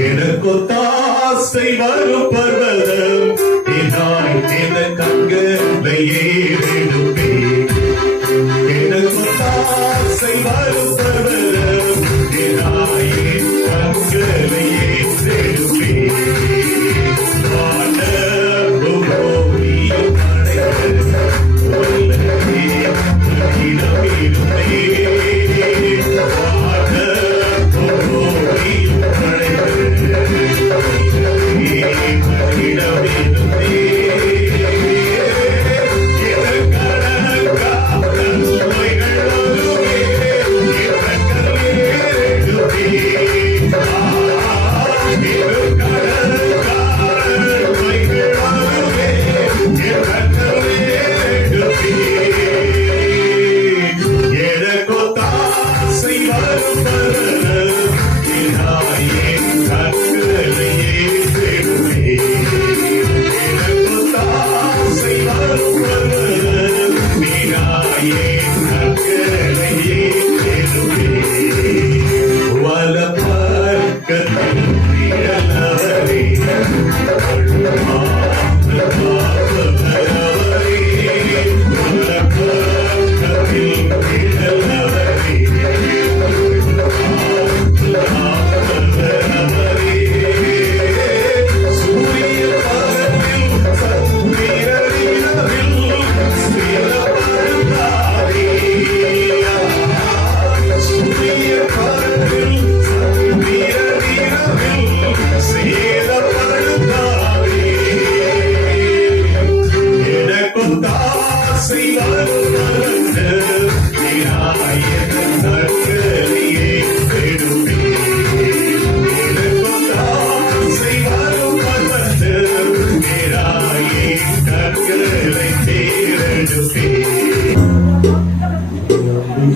எனக்கொத்தாசை வரும் பர்வதம் எனாய் என கண்களை ஏறெடுப்பேன். எனக்கொத்தாசை வரும் பர்வதம் எனாய் என் கண்களை ஏறெடுப்பேன். வானமும் பூமியும்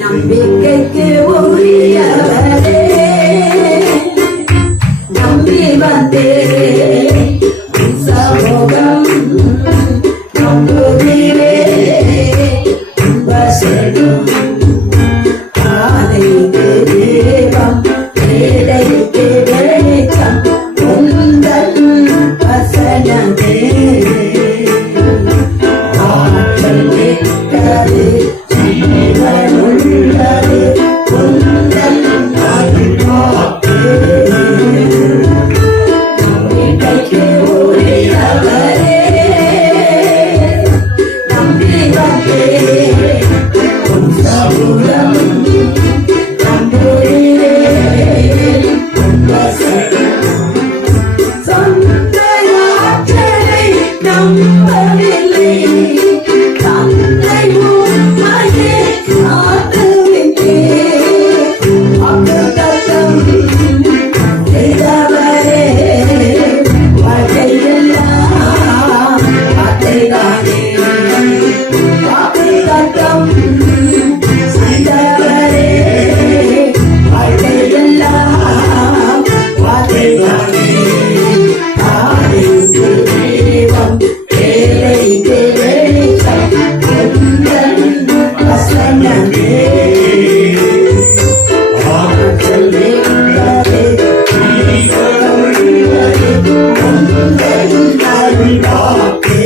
நம்பிக்கைக்கு உரியவரே நம்பி வந்தே சமூகம் நம்புகிறே வசனம் ஆதைக்கு தேவம் ஏழைக்கு வெளிச்சம் உந்தன் வசனமே ஆற்றல் மிக்கது உள்ளது உந்தன் அருள்வாக்கு நம்பிக்கைக்கு உரியவரே நம்பி வந்தே சமூகம் நம்புகிறே சொந்த ஆற்றலை நம்பவில்லை தந்தை உண்மையை காத்துவிட்டே அமிர்தம் செய்தவரே வாழ்க்கையெல்லாம் வார்த்தைதானே அமிர்தம் செய்தவரே வாழ்க்கையெல்லாம் வார்த்தைதானே ஆதிக்கு தேவம் ஏழைக்கு வெளிச்சம் உந்தன் வசனமே ஆற்றல் மிக்கது ஜீவனுள்ளது உந்தன் அருள்வாக்கு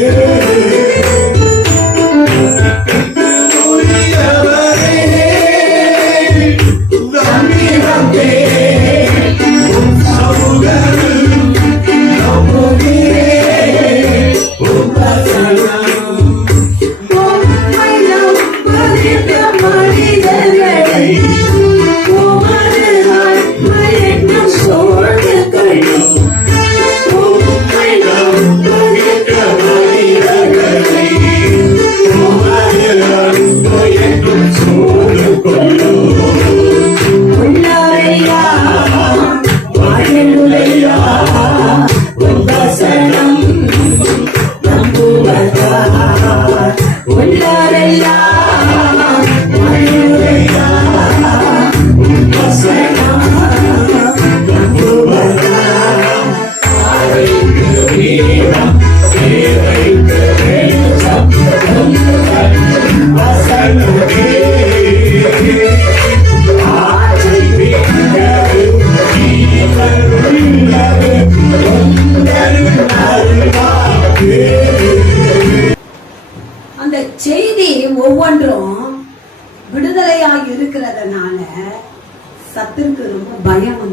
Hallelujah.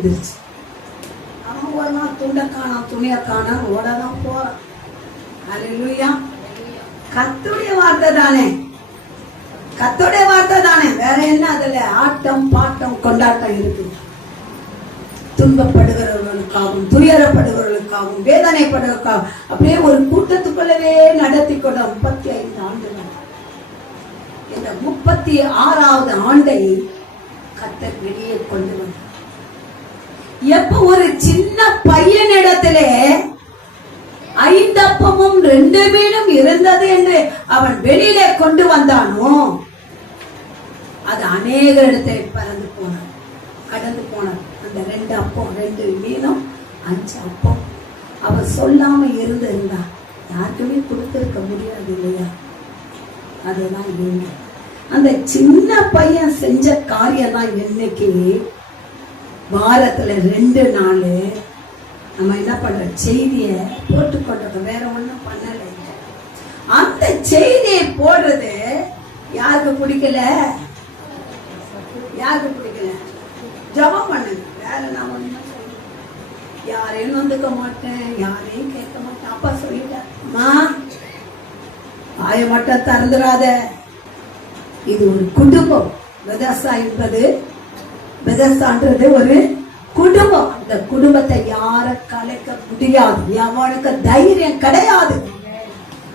வந்துருச்சு. அவன் ஒரு நாள் துண்டை காணாம் துணியை காணாம் ஓடதான் போறான். அல்லேலூயா. கர்த்தருடைய வார்த்தை தானே, கர்த்தருடைய வார்த்தை தானே, வேற என்ன அதுல ஆட்டம் பாட்டம் கொண்டாட்டம் இருக்கு? துன்பப்படுகிறவர்களுக்காகவும் துயரப்படுகிறவர்களுக்காகவும் வேதனைப்படுவதற்காகவும் அப்படியே ஒரு கூட்டத்துக்குள்ளவே நடத்தி கொண்ட 35 ஆண்டுகள். இந்த 36வது ஆண்டை கர்த்தர் வெளியே கொண்டு வந்தார். எப்ப ஒரு சின்ன பையனிடத்திலே 5 அப்பமும் 2 மீனும் இருந்தது என்று அவன் வெளியிலே கொண்டு வந்தானோ, அது அநேக இடத்தை பறந்து போனான், கடந்து போனான். அந்த 2 அப்பம் 2 மீனும் 5 அப்பம் அவன் சொல்லாம இருந்தா யாருக்குமே கொடுத்திருக்க முடியாது இல்லையா? அதுதான் என்ன, அந்த சின்ன பையன் செஞ்ச காரியம் தான் இன்னைக்கு வாரத்துல 2 நாள் நம்ம என்ன பண்ற செய்திய போட்டுக்கொண்டோம், வேற ஒண்ணும் பண்ணல. அந்த செய்தியை போடுறது யாருக்கு பிடிக்கல? யாருக்கு பிடிக்கல? ஜபம் பண்ணுங்க, வேற நான் ஒண்ணும் யாரையும் வந்துக்க மாட்டேன், யாரையும் கேட்க மாட்டேன். அப்பா சொல்லிட்டார், அம்மா வாய மட்டும் திறந்துடாத, இது ஒரு குடும்பம். பெதஸ்தா என்பது, பெதஸ்தான்றது ஒரு குடும்பம். அந்த குடும்பத்தை யார கலைக்க முடியாது, எவனுக்கு தைரியம் கிடையாது.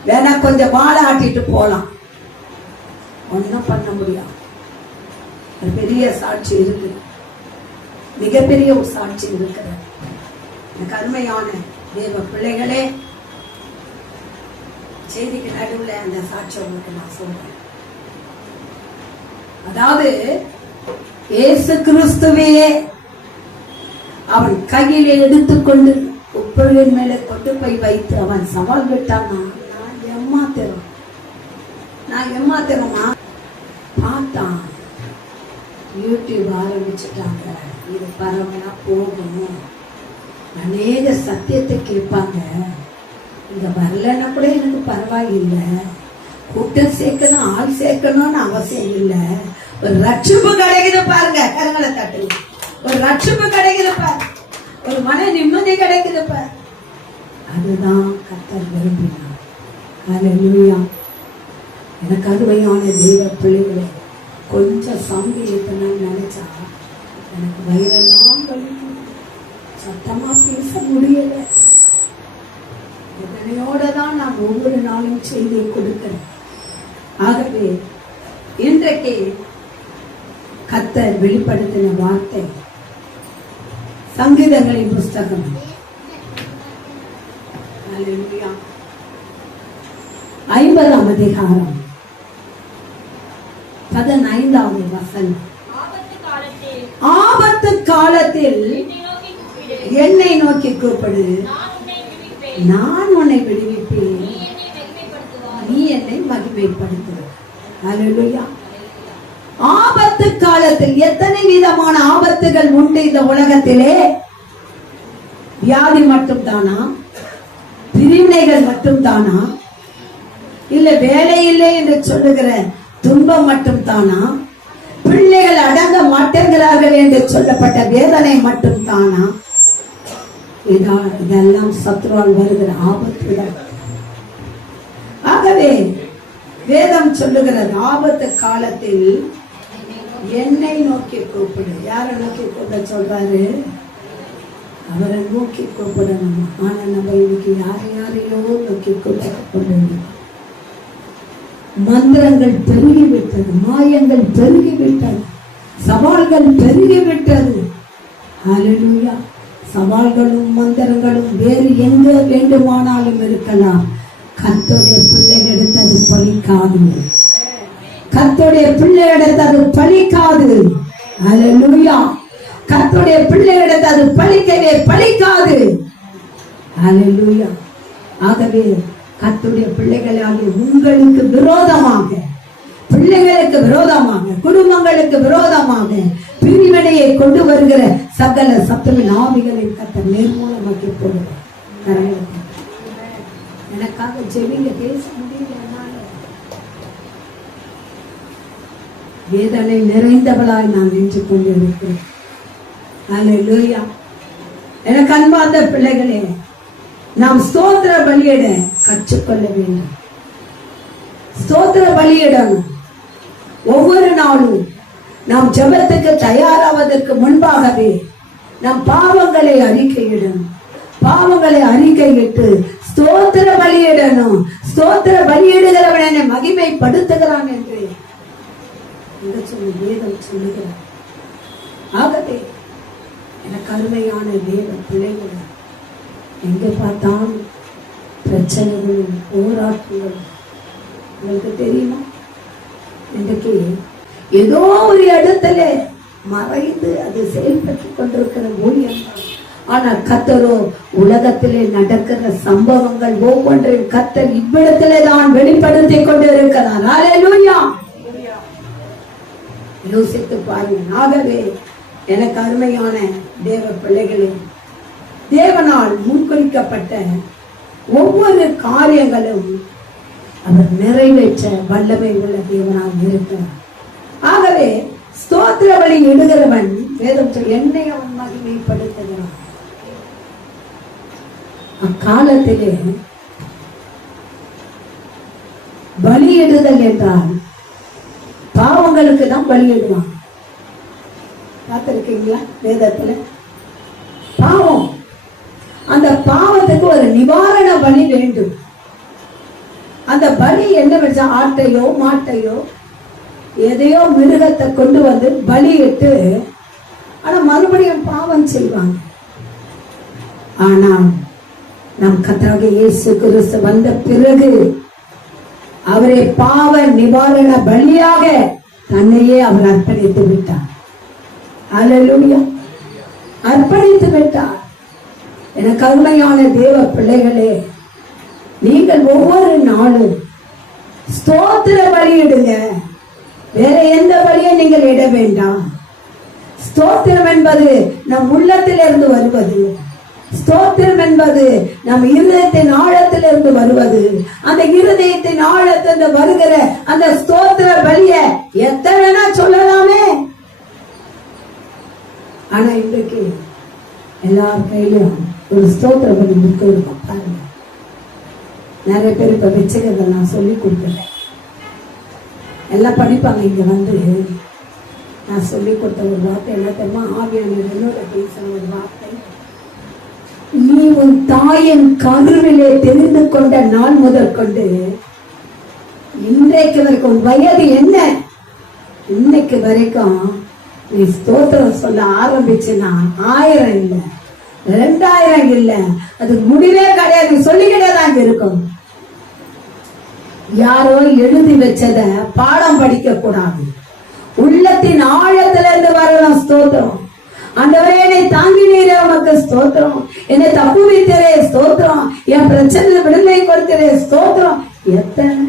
வேணா கொஞ்சம் வாழை ஆட்டிட்டு போலாம், ஒன்னும் பண்ண முடியாது. பெரிய சாட்சி இருக்கு, மிகப்பெரிய ஒரு சாட்சி இருக்கிறது. எனக்கு அருமையான தேவ பிள்ளைகளே, செய்திக்கு நடுவில் அந்த சாட்சி உங்களுக்கு நான் சொல்றேன். அதாவது இயேசு கிறிஸ்துவையே அவன் கையிலே எடுத்துக்கொண்டு உப்பரின் மேலே கொண்டு போய் வைத்து அவன் சவால் விட்டான். நான் ஏமாத்திரமா பார்த்தான். யூடியூப் ஆரம்பிச்சுட்டாங்க, இது பரவலா போகணும், அநேக சத்தியத்தை கேட்பாங்க, இங்க வரலன்னா கூட எனக்கு பரவாயில்லை, கூட்டம் சேர்க்கணும் ஆள் சேர்க்கணும்னு அவசியம் இல்லை, ஒரு ரட்சிப்பு கிடைக்குது பாருங்க, கரங்களை தட்டு, ஒரு ரட்சிப்பு கிடைக்குது பாரு, ஒரு மன நிம்மதி கிடைக்குது பாரு. அதுதான் கர்த்தர் விரும்பினார். அல்லேலூயா. எனக்கு அருமையான தெய்வ பிள்ளைகளே, கொஞ்சம் சங்கீதத்தெல்லாம் நினைச்சா எனக்கு வயிறெல்லாம் வலிக்கும், சத்தமா பேச முடியல. இதனையோட தான் நான் ஒவ்வொரு நாளும் செய்தியை கொடுக்கிறேன். ஆகவே இன்றைக்கு கர்த்தர் வெளிப்படுத்தின வார்த்தை சங்கீதங்களின் புஸ்தகம் 50ஆம் அதிகாரம் 15வது வசனம். ஆபத்து காலத்தில் என்னை நோக்கி கூப்பிடு, நான் உன்னை விடுவிப்பேன், நீ என்னை மகிமைப்படுத்துவாய். அல்லேலூயா. ஆபத்து காலத்தில் எத்தனை விதமான ஆபத்துகள் உண்டு இந்த உலகத்திலே? வியாதி மட்டும் தானா? பிரிவினைகள் மட்டும் தானா? இல்ல வேலை இல்லை என்று சொல்லுகிற துன்பம் மட்டும் தானா? பிள்ளைகள் அடங்க மாட்டேங்கிறார்கள் என்று சொல்லப்பட்ட வேதனை மட்டும் தானா? இதெல்லாம் சத்ருவால் வருகிற ஆபத்துகள். ஆகவே வேதம் சொல்லுகிறது, ஆபத்து காலத்தில் என்னை நோக்கி கூப்பிடு. யாரை நோக்கி கூப்பிட சொல்றாரு? அவரை நோக்கி கூப்பிடணும். ஆனா நம்ம இன்னைக்கு யாரையோ நோக்கி கூப்பிட, மந்திரங்கள் பெருகிவிட்டது, மாயங்கள் பெருகிவிட்டது, சவால்கள் பெருகிவிட்டது. அல்லேலூயா. சவால்களும் மந்திரங்களும் வேறு எங்க வேண்டுமானாலும் இருக்கலாம், கர்த்தருடைய பிள்ளைகளிடத்து அது பலிக்காது. கர்த்தருடைய பிள்ளைகளிடத்து அது பலிக்காது. அல்லேலூயா. கர்த்தருடைய பிள்ளைகளிடத்து அது பலிக்கவே பலிக்காது. அல்லேலூயா. ஆகவே கர்த்தருடைய பிள்ளைகளாகிய உங்களுக்கு விரோதமாக, பிள்ளைகளுக்கு விரோதமாக, குடும்பங்களுக்கு விரோதமாக பிரிவினையை கொண்டு வருகிற சகல சத்துவின் ஆவிகளின் கர்த்தர் நிர்மூலமாக்கி போடுவார். எனக்காக ஜெபிங்க, பேச முடியல. வேதனை நிறைந்தவளாய் நான் நின்று கொண்டிருக்கிறேன். அல்லேலூயா. எனக்கு அன்பார்ந்த பிள்ளைகளே, நாம் ஸ்தோத்திர பலியிட கற்றுக்கொள்ள வேண்டும். ஸ்தோத்திர பலியிடணும். ஒவ்வொரு நாளும் நாம் ஜெபத்துக்கு தயாராவதற்கு முன்பாகவே நம் பாவங்களை அறிக்கையிடணும். பாவங்களை அறிக்கையிட்டு ஸ்தோத்திர பலியிடணும். ஸ்தோத்திர பலியிடுகிறவன் என்னை மகிமைப்படுத்துகிறான் என்று வேதம் சொல்லுகிறார். ஆகவே எனக்கு அருமையான தேவ பிள்ளைகள், எங்க பார்த்தாலும் பிரச்சனைகளும் போராட்டங்களும் உங்களுக்கு தெரியுமா? இன்றைக்கு ஏதோ ஒரு இடத்துல மறைந்து அது செயல்பட்டு கொண்டிருக்கிற ஊழியம். ஆனால் கர்த்தரோ உலகத்திலே நடக்கிற சம்பவங்கள் ஒவ்வொன்றையும் கர்த்தர் இவ்விடத்திலே தான் வெளிப்படுத்தி கொண்டு இருக்கிறார். அல்லேலூயா. யோசித்து பாருங்க. ஆகவே எனக்கு அருமையான தேவ பிள்ளைகளே, தேவனால் முன்குறிக்கப்பட்ட ஒவ்வொரு காரியங்களும் அவர் நிறைவேற்ற வல்லமை உள்ள தேவனாக இருக்கிறார். ஆகவே ஸ்தோத்திர பலி இடுகிறவன் வேதம் என்னை அவன் மகிமைப்படுத்துகிறான். அக்காலத்திலே பலியிடுதல் என்றால் பாவங்களுக்கு தான் பலியிடுவான். பார்த்திருக்கீங்களா வேதத்துல? பாவம், அந்த பாவத்துக்கு ஒரு நிவாரண பலி வேண்டும். அந்த பலி என்ன வச்சா, ஆட்டையோ மாட்டையோ எதையோ மிருகத்தை கொண்டு வந்து பலியிட்டு, ஆனா மறுபடியும் பாவம் செய்வாங்க. ஆனால் நம் கர்த்தராகிய இயேசு கிறிஸ்து வந்த பிறகு அவரை பாவ நிவாரண பலியாக தன்னையே அவர் அர்ப்பணித்து விட்டார். அல்லேலூயா. அர்ப்பணித்து விட்டார். எனக்கு அருமையான தேவ பிள்ளைகளே, நீங்கள் ஒவ்வொரு நாளும் ஸ்தோத்திர பலியிடுங்க. வேற எந்த பலியை நீங்கள் இட வேண்டாம். ஸ்தோத்திரம் என்பது நம் உள்ளத்திலிருந்து வருவது. ஸ்தோத்திரம் என்பது நம் இருதயத்தின் ஆழத்திலிருந்து வருவது. அந்த இருதயத்தின் ஆழத்திலிருந்து வருகிற அந்த ஸ்தோத்திர பலிய எத்தனை சொல்லலாமே. ஆனா இன்றைக்கு எல்லார் கையிலும் ஒரு ஸ்தோத்திர பலி புக்கு இருக்கும். பாருங்க, நிறைய பேர் இப்ப வச்சுக்கிறத நான் சொல்லி கொடுக்குறேன். எல்லாம் படிப்பாங்க. இங்க வந்து நான் சொல்லி கொடுத்த ஒரு வார்த்தை என்ன தெரியுமா? ஆவியானவர் என்னோட பேசின ஒரு வார்த்தை, நீ உன் தாயின் கருவிலே தெரிந்து கொண்ட நாள் முதல் கொண்டு இன்றைக்கு வரைக்கும் வயது என்ன, இன்னைக்கு வரைக்கும் நீ ஸ்தோத்திரம் சொல்ல ஆரம்பிச்சுன்னா 1000 இல்ல 2000 இல்ல, அது முடிவே கிடையாது, சொல்லிக்கிட்டே தான் இருக்கும். யாரோ எழுதி வச்சத பாடம் படிக்க கூடாது. உள்ளத்தின் ஆழத்திலிருந்து வரலாம் ஸ்தோத்திரம். ஆண்டவரே, என்னை தாங்கினீரே உமக்கு ஸ்தோத்திரம். என்னை தப்புவித்தரே ஸ்தோத்திரம். என் பிரச்சனை விடுதலை கொடுத்தரே ஸ்தோத்திரம். எத்தனை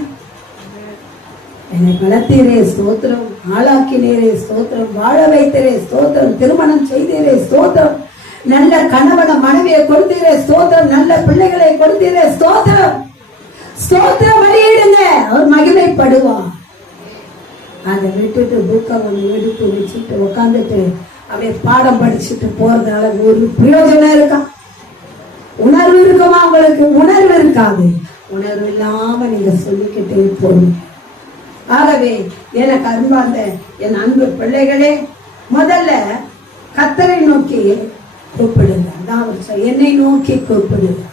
என்னை வளர்த்தீரே ஸ்தோத்திரம். ஆளாக்கினீரே ஸ்தோத்திரம். வாழ வைத்தரே ஸ்தோத்திரம். திருமணம் செய்தீரே ஸ்தோத்திரம். நல்ல கணவன மனைவியை கொடுத்தீரே ஸ்தோத்திரம். நல்ல பிள்ளைகளை கொடுத்தீரே ஸ்தோத்திரம். ஸ்தோத்திரம் பலியிடுங்க, அவர் மகிமைப்படுவார். அதை விட்டுட்டு புக்கை ஒன்று எடுத்து வச்சுட்டு உட்காந்துட்டு அப்படியே பாடம் படிச்சுட்டு போறதால ஒரு பிரயோஜனம் இருக்கா? உணர்வு இருக்குமா உங்களுக்கு? உணர்வு இருக்காது. உணர்வு இல்லாம நீங்க சொல்லிக்கிட்டே போறீங்க. ஆகவே எனக்கு அன்பார்ந்த என் அன்பு பிள்ளைகளே, முதல்ல கர்த்தரை நோக்கி கூப்பிடுங்க. அதான் என்னை நோக்கி கூப்பிடுங்க.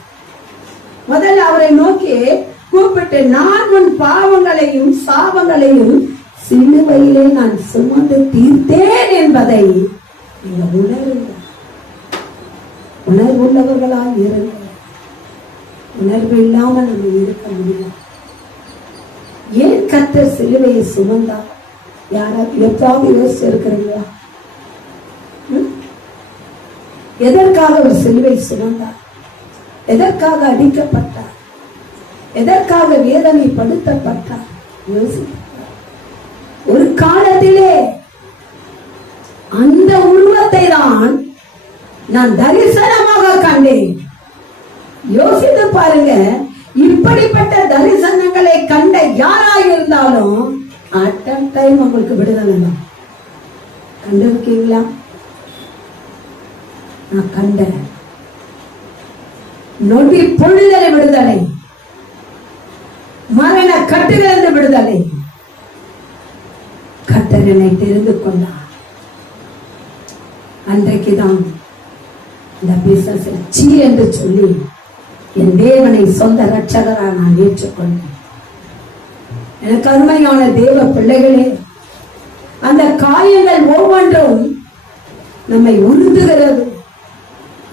முதல்ல அவரை நோக்கி கூப்பிட்டு, நான் உன் பாவங்களையும் சாபங்களையும் சிலுவையிலே நான் சுமந்து தீர்த்தேன் என்பதை நீங்க உணருங்க. உணர்வுள்ளவர்களால் இருங்க. உணர்வு இல்லாம நம்ம இருக்க முடியும். ஏன் கர்த்தர் சிலுவையை சுமந்தார்? யாராவது எப்பயாவது யோசிச்சு இருக்கிறீங்களா? எதற்காக ஒரு சிலுவை சுமந்தார்? எதற்காக அடிக்கப்பட்டார்? எதற்காக வேதனைப்படுத்தப்பட்டார்? யோசித்தார். ஒரு காலத்திலே அந்த உருவத்தை தான் நான் தரிசனமாக கண்டேன். யோசித்து பாருங்க. இப்படிப்பட்ட தரிசனங்களை கண்ட யாராக இருந்தாலும் அட் டைம் உங்களுக்கு விடுதலை தான். கண்டிருக்கீங்களா? நான் கண்டேன். நொடி பொழுதலை விடுதலை, மரண கட்டுகளிலிருந்து விடுதலை. கர்த்தர் என்னை தெரிந்து கொண்டார். அன்றைக்குதான் இந்த பிசினஸ் சீ என்று சொல்லி என் தேவனை சொந்த ரட்சகராக நான் ஏற்றுக்கொண்டேன். எனக்கு அருமையான தேவ பிள்ளைகளே, அந்த காயங்கள் ஒவ்வொன்றும் நம்மை உறுத்துகிறது.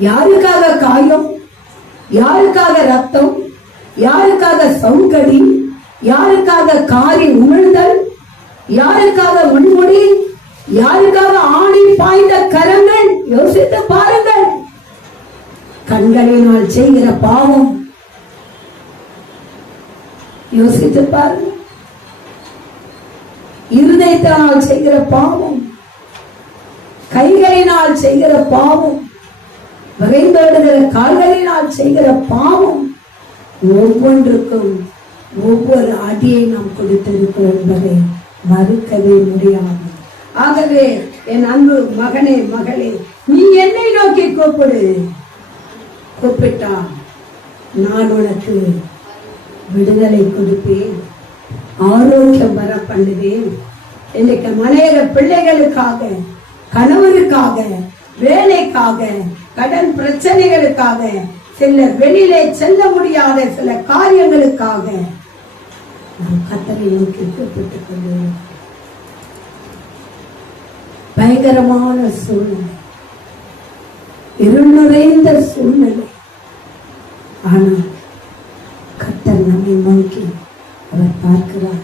யாருக்காக காயம், யாருக்காக ரத்தம், யாருக்காக சவுக்கடி, யாருக்காக காரி உமிழ்தல், யாருக்காக முன்முடி, யாருக்காக ஆணி பாய்ந்த கரங்கள். யோசித்து பாருங்கள். கண்களினால் செய்கிற பாவம் யோசித்து பாருங்கள். இருதயத்தினால் செய்கிற பாவம், கைகளினால் செய்கிற பாவம், விரைந்தோடுகிற கால்களினால் செய்கிற பாவம், ஒவ்வொன்றுக்கும் ஒவ்வொரு அடியை நாம் கொடுத்திருக்கிறோம் என்பதை மறுக்கவே முடியாது. ஆகவே என் அன்பு மகனே, மகளே, நீ என்னை நோக்கி கூப்பிடு. கூப்பிட்டா நான் உனக்கு விடுதலை கொடுப்பேன், ஆரோக்கியம் வர பண்ணுவேன். இன்னைக்கு அநேக பிள்ளைகளுக்காக, கணவருக்காக, வேலைக்காக, கடன் பிரச்சனைகளுக்காக, சில வெளியிலே செல்ல முடியாத சில காரியங்களுக்காக நாம் கர்த்தரை நோக்கி கூப்பிட்டுக் கொள்வோம். பயங்கரமான சூழ்நிலை, இருள் நிறைந்த சூழ்நிலை. ஆனால் கர்த்தர் நம்மை நோக்கி அவர் பார்க்கிறார்.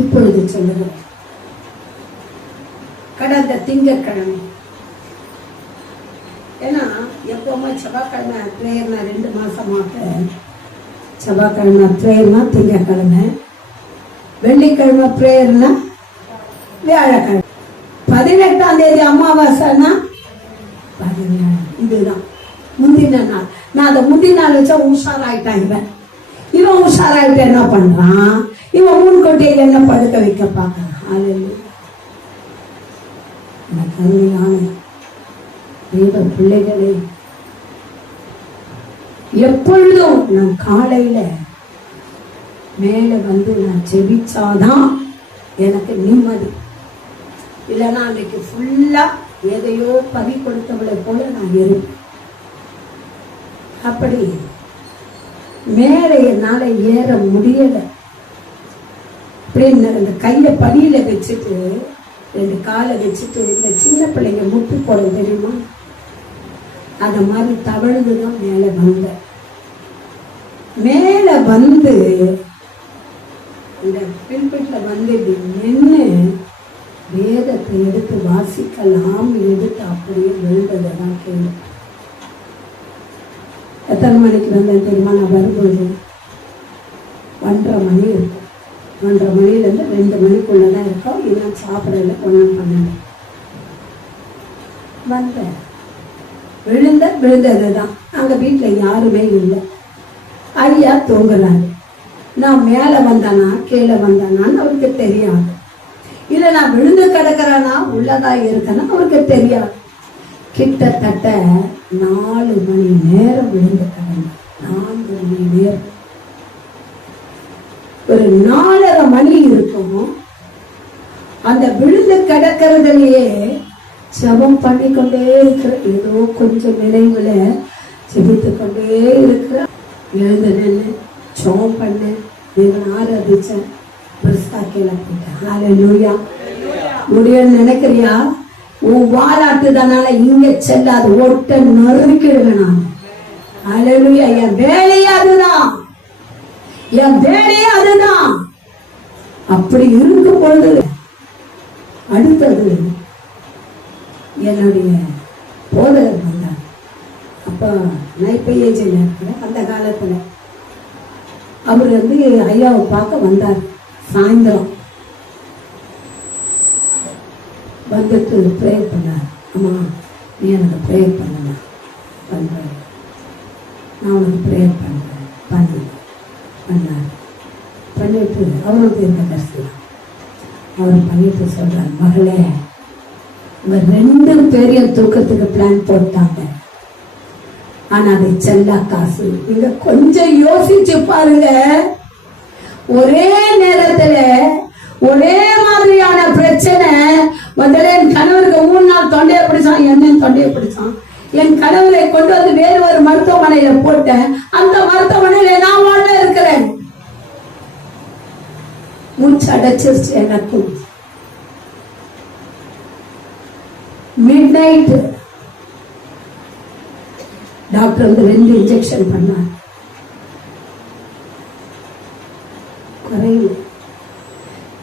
இப்பொழுது சொல்லுகிறார். கடந்த திங்கட்கிழமை, ஏன்னா எப்பவுமே செவ்வாய்க்கிழமை பிரேயர்னா 2 மாசமாக செவ்வாய்க்கிழமை பிரேயர்னா திங்கட்கிழமை, வெள்ளிக்கிழமை பிரேயர்னா வியாழக்கிழமை, 18ஆம் தேதி அமாவாசைனா 17. இதுதான் முந்தின நாள். நான் அதை முந்தின நாள் வச்சா உஷாராயிட்டான். இவன் உஷாராயிட்ட என்ன பண்றான், இவன் முன்கொட்டியை என்ன படுக்க வைக்க பார்க்கறான். கருமையான தேவ பிள்ளைகளே, எப்பொழுதும் நான் காலையில மேல வந்து நான் ஜெபிச்சாதான் எனக்கு நிம்மதி. இல்லைன்னா அன்னைக்கு ஃபுல்லா எதையோ பறி கொடுத்தவளை போல நான் இருப்பேன். அப்படி மேலே என்னால ஏற முடியல. அப்படின்னு அந்த கையை படியில வச்சுட்டு 2 காலை வச்சுட்டு, இந்த சின்ன பிள்ளைங்க முட்டு போட தெரியுமா, அத மாதிரி தவழ்ந்துதான் மேல வந்தேன். மேல வந்து இந்த பின்புல வந்து நின்று வேதத்தை எடுத்து வாசிக்கலாம் எடுத்து அப்படியே விழுந்ததான் கேள்வி. எத்தனை மணிக்கு வந்தேன் தெரியுமா? நான் வரும்போது 1:30 மணி இருக்கும். 1:30 மணிலேருந்து 2 மணிக்குள்ளதான் இருக்கோம். இன்னும் சாப்பிடல, ஒன்றும் பண்ணல. வந்தேன், விழுந்ததுதான். அங்க வீட்டுல யாருமே இல்லை. ஐயா தூங்குறாரு. நான் மேல வந்தானா கீழே வந்தானான்னு அவருக்கு தெரியாது. இல்ல நான் விழுந்து கிடக்குறானா உள்ளதா இருக்கனா அவருக்கு தெரியாது. கிட்டத்தட்ட 4 மணி நேரம் விழுந்து கிடந்தேன். 4 மணி நேரம், ஒரு 4:30 மணி இருக்கும். அந்த விழுந்து கிடக்கிறதுலயே ஜபம் பண்ணிக்கொண்டே இருக்கிற, ஏதோ கொஞ்சம் நினைவுல ஜெபித்து கொண்டே இருக்கிற. எழுந்து நின்று ஜெபம் பண்ண, தேவன் ஆராதிச்சேன், கீழே போட்டேன். ஹல்லேலூயா. முடியும்னு நினைக்கிறியா? உன் வாலாட்டுதனால இங்க செல்லாது, ஒட்ட நறுக்கிடுவேன் நான். ஹல்லேலூயா. என் வேலையே அதுதான், என் வேலையே அதுதான். அப்படி இருக்கும் பொழுது அடுத்தது என்னுடைய போதகர் வந்தார். அப்ப நைப்பையேஜில் இருக்கிற அந்த காலத்துல அவர் வந்து ஐயாவை பார்க்க வந்தார். சாயந்தரம் வந்துட்டு ப்ரேயர் பண்ணார். அம்மா நீ எனக்கு ப்ரேயர் பண்ண பண்றேன், நான் உனக்கு ப்ரேயர் பண்றேன் பண்ணார். பண்ணிட்டு அவரும் தீர்க்க தரிசனம் அவர் பண்ணிட்டு சொல்றார், மகளே 2 பேரையும் தூக்கத்துக்கு பிளான் போட்டாங்க. ஆனா அது செல்லா காசு. நீங்க கொஞ்சம் யோசிச்சு பாருங்க. ஒரே நேரத்துல ஒரே மாதிரியான பிரச்சனை. முதல்ல என் கணவருக்கு 3 நாள் தொண்டையை பிடிச்சான், என்ன தொண்டையை பிடிச்சான். என் கணவரை கொண்டு வந்து வேறு ஒரு மருத்துவமனையில போட்டேன். அந்த மருத்துவமனையில நான் வாழ இருக்கிறேன். மூச்சு அடைச்சிருச்சு எனக்கு. மிட் நைட் டாக்டர் வந்து 2 இன்ஜெக்ஷன் பண்ணார். குறையில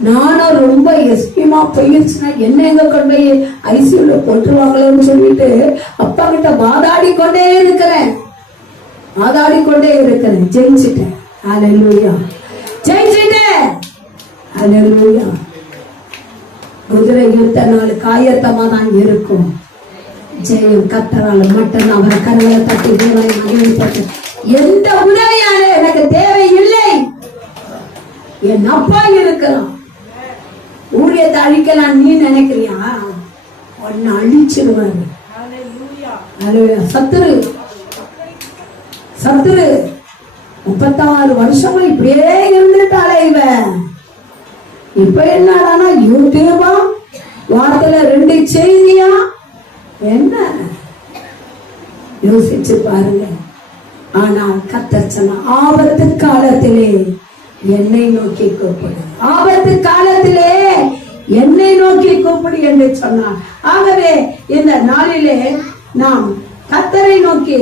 நானும் ரொம்ப எஸ்பிமா போயிருச்சுன்னா என்ன எங்க கொண்டு போய் ஐசியூல போட்டுருவாங்களோன்னு சொல்லிட்டு அப்பா கிட்ட வாதாடி கொண்டே இருக்கிறேன். ஜெயிச்சிட்டேன். ஹல்லேலூயா, ஜெயிச்சிட்டேன். ஹல்லேலூயா. குதிரை யுத்த நாள் காயத்தமா தான் இருக்கும். ஜெயம் கத்தரால் மட்டும் அவரை கருவலை தட்டி தேவனை மகிழ்ப்பட்டு எந்த உதவியான எனக்கு தேவை இல்லை. என் அப்பா இருக்கிறான். ஊழியத்தை அழிக்கலாம் நீ நினைக்கிறியா? உன்னை அழிச்சிருவாரு. சத்துரு 36 வருஷமா இப்படியே இருந்துட்டாளே இவ. இப்ப என்னடானா யூடியூபா, வார்த்தையில 2 செய்தியா, என்ன யோசிச்சு பாருங்க. ஆனால் கர்த்தர் சொன்ன ஆபத்து காலத்திலே என்னை நோக்கி கூப்பிடு, ஆபத்து காலத்திலே என்னை நோக்கி கூப்பிடு என்று சொன்னார். ஆகவே இந்த நாளிலே நாம் கர்த்தரை நோக்கி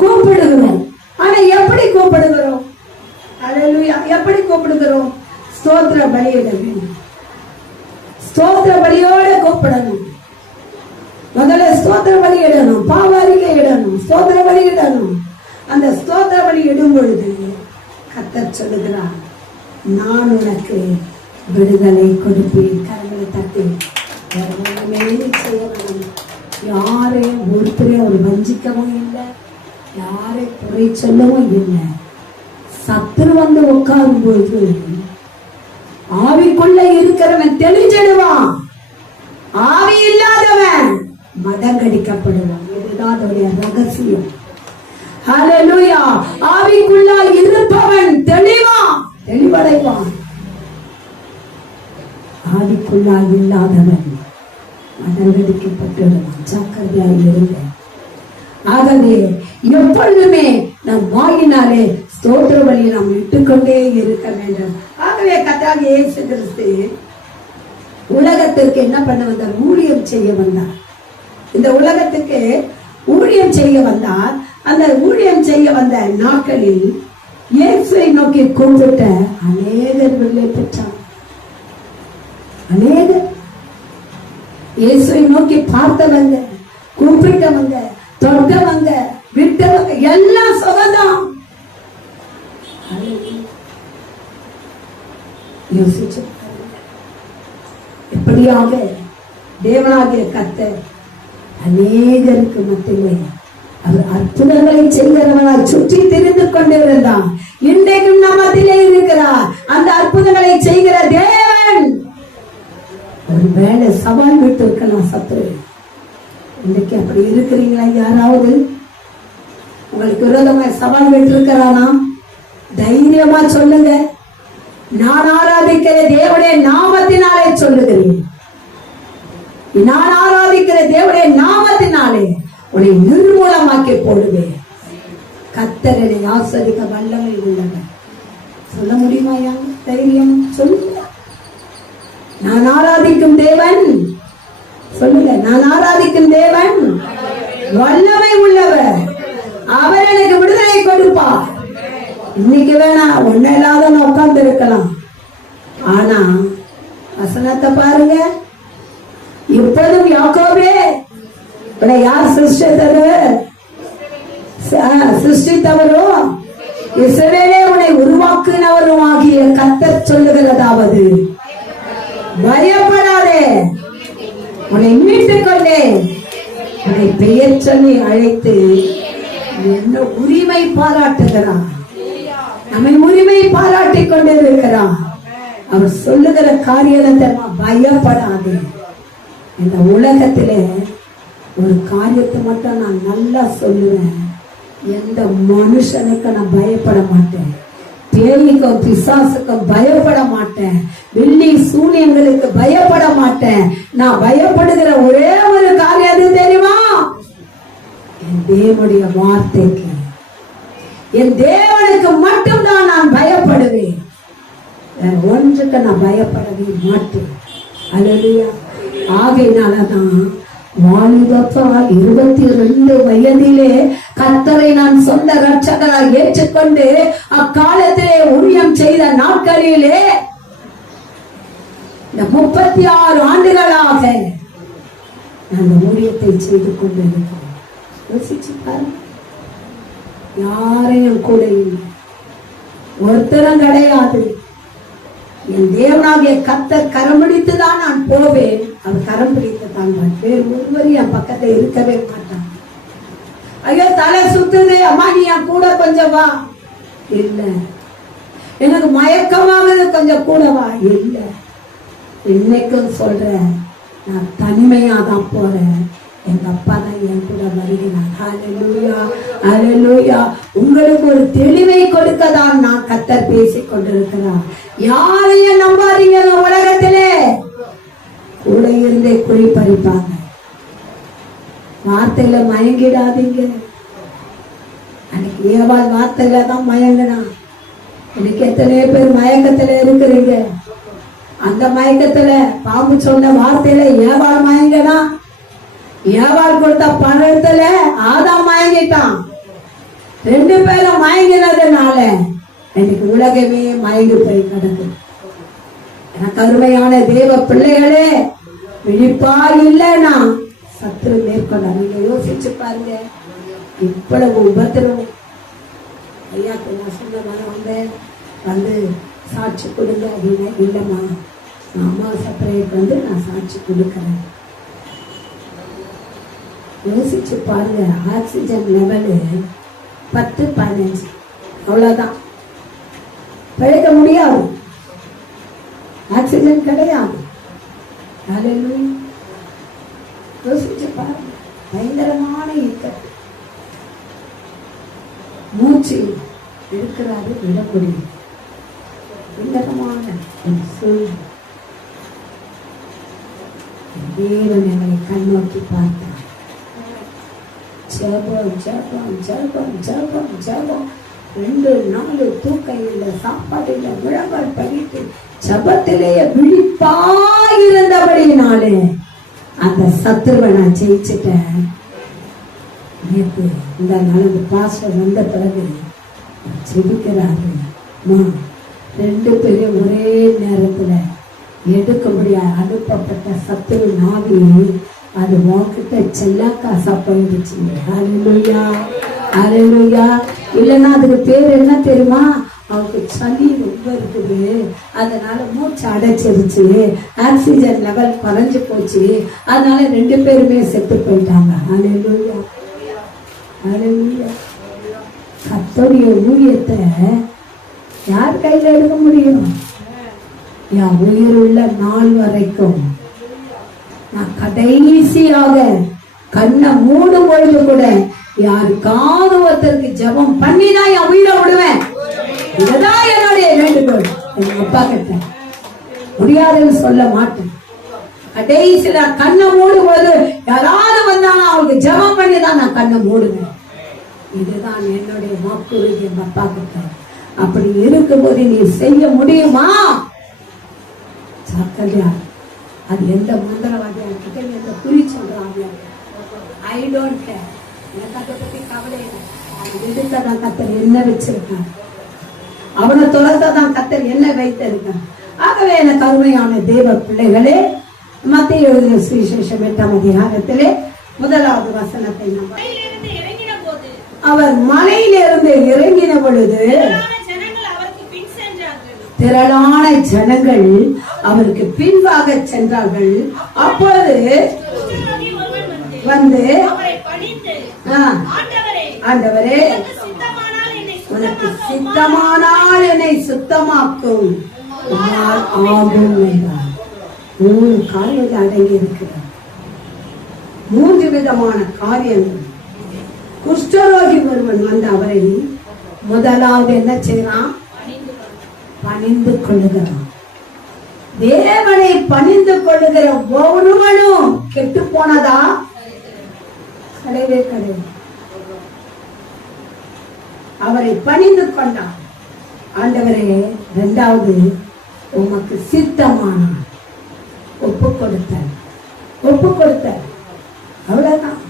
கூப்பிடுகிறோம். ஆனா எப்படி கூப்பிடுகிறோம்? ஹல்லேலூயா. எப்படி கூப்பிடுகிறோம்? ஸ்தோத்திர பலியிட வேண்டும். ஸ்தோத்திர பலியோட கூப்பிடணும். முதல்ல ஸ்தோத்திர பலி இடணும், பாவ அறிக்கை இடணும், ஸ்தோத்திர பலி இடணும். அந்த ஸ்தோத்திர பலி இடும் பொழுது கர்த்தர் சொல்லுகிறார், நான் உனக்கு விடுதலை கொடுப்பேன். கரங்களை தட்டி யாரையும் ஒருத்தரையும் அவர் வஞ்சிக்கவும் இல்லை, யாரை குறை சொல்லவும் இல்லை. சத்துரு வந்து உட்காரும் பொழுது ஆவிக்குள்ள இருக்கிறவன் தெளிஞ்சிடுவான், ஆவி இல்லாதவன் மதங்கடிக்கப்படுவான். இதுதான் அதோடைய ரகசியம். ஹல்லேலூயா. ஆவிக்குள்ளால் இருப்பவன் தெளிவடைவான். ஆவிக்குள்ளால் இல்லாதவன் மதங்கடிக்கப்பட்டுடுவான். ஜாக்கிரதையாய் இருங்க. ஆகவே எப்பொழுதுமே நம் வாயினாலே ஸ்தோத்திர பலியை நாம் இட்டுக்கொண்டே இருக்க வேண்டும். ஆகவே கர்த்தராகிய இயேசு கிறிஸ்து உலகத்திற்கு என்ன பண்ண வந்தார்? ஊழியம் செய்ய வந்தார். இந்த உலகத்துக்கு ஊழியம் செய்ய வந்தார். அந்த ஊழியம் செய்ய வந்த நாட்களில் இயேசுவை நோக்கி கூப்பிட்ட அநேகர் விடுதலை பெற்றார். அநேகர் இயேசுவை நோக்கி பார்த்தவங்க, கூப்பிட்டவங்க, தொட்டவங்க, விட்டவங்க எல்லாம் சுகம்தான். யோசிச்சு எப்படியாக தேவனாகிய கர்த்தர் அநேகருக்கு மத்தியிலே அவர் அற்புதங்களை செய்கிறவனாய் சுற்றி திரிந்து கொண்டிருந்தான். இன்றைக்கும் நம் மத்தியிலே இருக்கிறார் அந்த அற்புதங்களை செய்கிற தேவன். ஒரு வேலை சவால் விட்டு இருக்கலாம் சத்துரு. இன்னைக்கு அப்படி இருக்கிறீங்களா? யாராவது உங்களுக்கு விரோதமாக சவால் விட்டு இருக்கிறானா? தைரியமா சொல்லுங்க. நான் ஆராதிக்கிற தேவனுடைய நாமத்தினாலே சொல்லுகிறேன். நான் ஆராதிக்கிற தேவனுடைய நாமத்தினாலே உன்னை நிர்மூலமாக்கி போடுவேன். கர்த்தர் என்னை ஆசரிக்க வல்லமை உள்ளவர். சொல்ல முடியுமா? தைரியம் சொல்லுங்க. நான் ஆராதிக்கும் தேவன், சொல்லுங்க, நான் ஆராதிக்கும் தேவன் வல்லமை உள்ளவர். அவர் எனக்கு விடுதலை கொடுப்பார். இன்னைக்கு வேணா ஒன்னும் இல்லாத உட்கார்ந்து இருக்கலாம். ஆனா வசனத்தை பாருங்க. இப்போதும் யாக்கோபே உன்னை யார் சிருஷ்டித்தவரும் இஸ்ரவேலே உன்னை உருவாக்குனவரும் ஆகிய கர்த்தர் சொல்லுகிறதாவது, பயப்படாதே, உன்னை மீட்டுக் கொண்டேன், உன்னை பெயர் சொல்லி அழைத்து என்ன உரிமை பாராட்டுகிறார். நம்மை உரிமை பாராட்டிக் கொண்டிருக்கிறார். அவர் சொல்லுகிற காரியத்தை பயப்படாதே. இந்த உலகத்திலே ஒரு காரியத்தை மட்டும் நான் நல்லா சொல்லுவேன், எந்த மனுஷனுக்கு நான் பயப்பட மாட்டேன், பேய்க்கும் பிசாசுக்கும் பயப்பட மாட்டேன், வெள்ளி சூனியங்களுக்கு பயப்பட மாட்டேன். நான் பயப்படுகிற ஒரே ஒரு காரியம் எது தெரியுமா? என் தேவனுடைய வார்த்தைக்கு, என் தேவனுக்கு மட்டும்தான் நான் பயப்படுவேன். வேற ஒன்றுக்கு நான் பயப்படவே மாட்டேன். அல்லேலூயா. ஆகையினாலதான் வாலிபத்தால் 22 வயதிலே கர்த்தரை நான் சொந்த ரட்சகராய் ஏற்றுக்கொண்டு அக்காலத்திலே ஊழியம் செய்த நாட்களிலே இந்த 36 ஆண்டுகளாக நான் ஊழியத்தை செய்து கொண்டிருக்கிறேன். யோசிச்சு பாருங்க, யாரையும் கூட இல்லை, ஒருத்தரும் கிடையாது. என் தேவனாகிய கர்த்தர் கரம் பிடித்துதான் நான் போவேன். அவர் கரம் பிடித்து தான் வேறு ஒருவரும் என் பக்கத்துல இருக்கவே மாட்டான். ஐயோ தலை சுத்துது, அம்மா நீ என் கூட கொஞ்சம் வா. இல்ல. எனக்கு மயக்கமாகுது, கொஞ்சம் கூட வா. இல்ல. இன்னைக்கும் சொல்றேன், நான் தனிமையா தான் போறேன். எங்க அப்பா தான் என் கூட வருகிறார். ஹல்லேலூயா, ஹல்லேலூயா. உங்களுக்கு ஒரு தெளிவை கொடுக்க தான் நான் கர்த்தர் பேசிக் கொண்டிருக்கிறார். யாரையும் நம்பாதீங்க. உலகத்திலே கூட இருந்தே குழி பறிப்பாங்க. வார்த்தையில மயங்கிடாதீங்க. அன்னைக்கு ஏவாள் வார்த்தையில தான் மயங்கினான். இன்னைக்கு எத்தனையோ பேர் மயக்கத்துல இருக்கிறீங்க. அந்த மயக்கத்துல பாம்பு சொன்ன வார்த்தையில ஏவாள் மயங்கினா, ஏவாள் கொடுத்த பணத்துல ஆதாம் மயங்கிட்டான். 2 பேரும் மயங்கினதுனால இன்னைக்கு உலகமே மயங்கி போய் கிடக்கு. எனக்கு அருமையான தேவ பிள்ளைகளே, விழிப்பா இல்லைன்னா சத்துரு மேற்கொள்ள. நீங்க யோசிச்சு பாருங்க, இவ்வளவு உபத்திரவம். ஐயாக்கு நான் சொன்ன வந்து சாட்சி கொடுங்க அப்படின்னா, இல்லைம்மா நான் அமாவாசை பிரேயருக்கு வந்து நான் சாட்சி கொடுக்குறேன். யோசிச்சு பாருங்க, ஆக்சிஜன் லெவலு 10-15 அவ்வளவுதான். பிழைக்க முடியாது, ஆக்சிஜன் கிடையாது. யோசிச்சு பாருங்க, பயங்கரமான இக்கட்டு. மூச்சு இருக்கிறாரு, விட முடியும். பயங்கரமான சூழ்நிலை. தேவன் எங்களை கண்ணோக்கி பார்த்தார். ஜபம் ஜபம் ஜபம் ஜபம் ஜபம். 2 நாள் தூக்கம் இல்லை, சாப்பாடு இல்லை, முழங்கால் பண்ணிட்டு ஜபத்திலேயே விழிப்பாயிருந்தபடினாலே அந்த சத்துருவை நான் ஜெயிச்சுட்டேன். நேற்று இந்த நாள் அந்த பாஸ்டர் வந்த பிறகு ஜெபிக்கிறாரு. 2 பேரும் ஒரே நேரத்துல எடுக்க முடியாது. அனுப்பப்பட்ட சத்துரு நாவி அது உன்கிட்ட செல்லாக்காசா போயிடுச்சு. ஹல்லேலூயா, ஹல்லேலூயா. இல்லைன்னா அதுக்கு பேர் என்ன தெரியுமா? அவருக்கு சளி ரொம்ப இருக்குது, அதனால மூச்சு அடைச்சிருச்சு, ஆக்சிஜன் லெவல் குறைஞ்சு போச்சு, அதனால 2 பேருமே செத்து போயிட்டாங்க. ஹல்லேலூயா, ஹல்லேலூயா. கர்த்தருடைய ஊழியத்தை யார் கையில எடுக்க முடியும்? என் உயிர் உள்ள நாள் வரைக்கும் நான் கடைசியாக கண்ணை மூடும் பொழுது கூட யாருக்காவது ஒருத்தருக்கு ஜபம் பண்ணிதான் என் உயிரை விடுவேன். இதுதான் என்னுடைய வேண்டுகோள். எங்க அப்பா கிட்ட முடியாதுன்னு சொல்ல மாட்டேன். கடைசியில கண்ணை மூடும் போது யாராவது வந்தாலும் அவங்களுக்கு ஜபம் பண்ணிதான் நான் கண்ணை மூடுவேன். இதுதான் என்னுடைய வாக்குறுதி எங்க அப்பா கிட்ட. அப்படி இருக்கும்போது நீ செய்ய முடியுமா? சாக்கல்யா, அது எந்த மந்திரவாதியா இருக்கட்டும், எந்த குறி சொல்றாங்க, ஐ டோன்ட் கேர். எனக்கு அதை பத்தி கவலை இல்லை. எடுக்கதான் கத்தர் என்ன வச்சிருக்கான், அவனை துரத்தான் கத்தர் என்ன வைத்திருக்கான். ஆகவே எனக்கு அருமையான தேவ பிள்ளைகளே, மத்தேயு எழுதின சுவிசேஷம் 8ஆம் அதிகாரத்திலே 1வது வசனத்தை அவர் மலையிலிருந்து இறங்கின பொழுது திரளான ஜனங்கள் அவருக்கு பின்பாக சென்றார்கள். அப்பொழுது வந்து ஆண்டவரே, உனக்கு சித்தமானால் என்னை சுத்தமாக்கும் ஆகும் என்றார். 3 காரியங்கள் அடங்கி இருக்கிறார். 3 விதமான காரியங்கள். குஷ்டரோகி ஒருவன் வந்து அவரை முதலாவது என்ன செய்யறான்? பணிந்து கொள்ளுகிறான். தேவனை பணிந்து கொள்ளுகிற ஒருவனும் கெட்டு போனதா? கிடையவே கிடையாது. அவரை பணிந்து கொண்டான். ஆண்டவரே, 2வது உமக்கு சித்தமான ஒப்பு கொடுத்தார். அவ்வளவுதான்.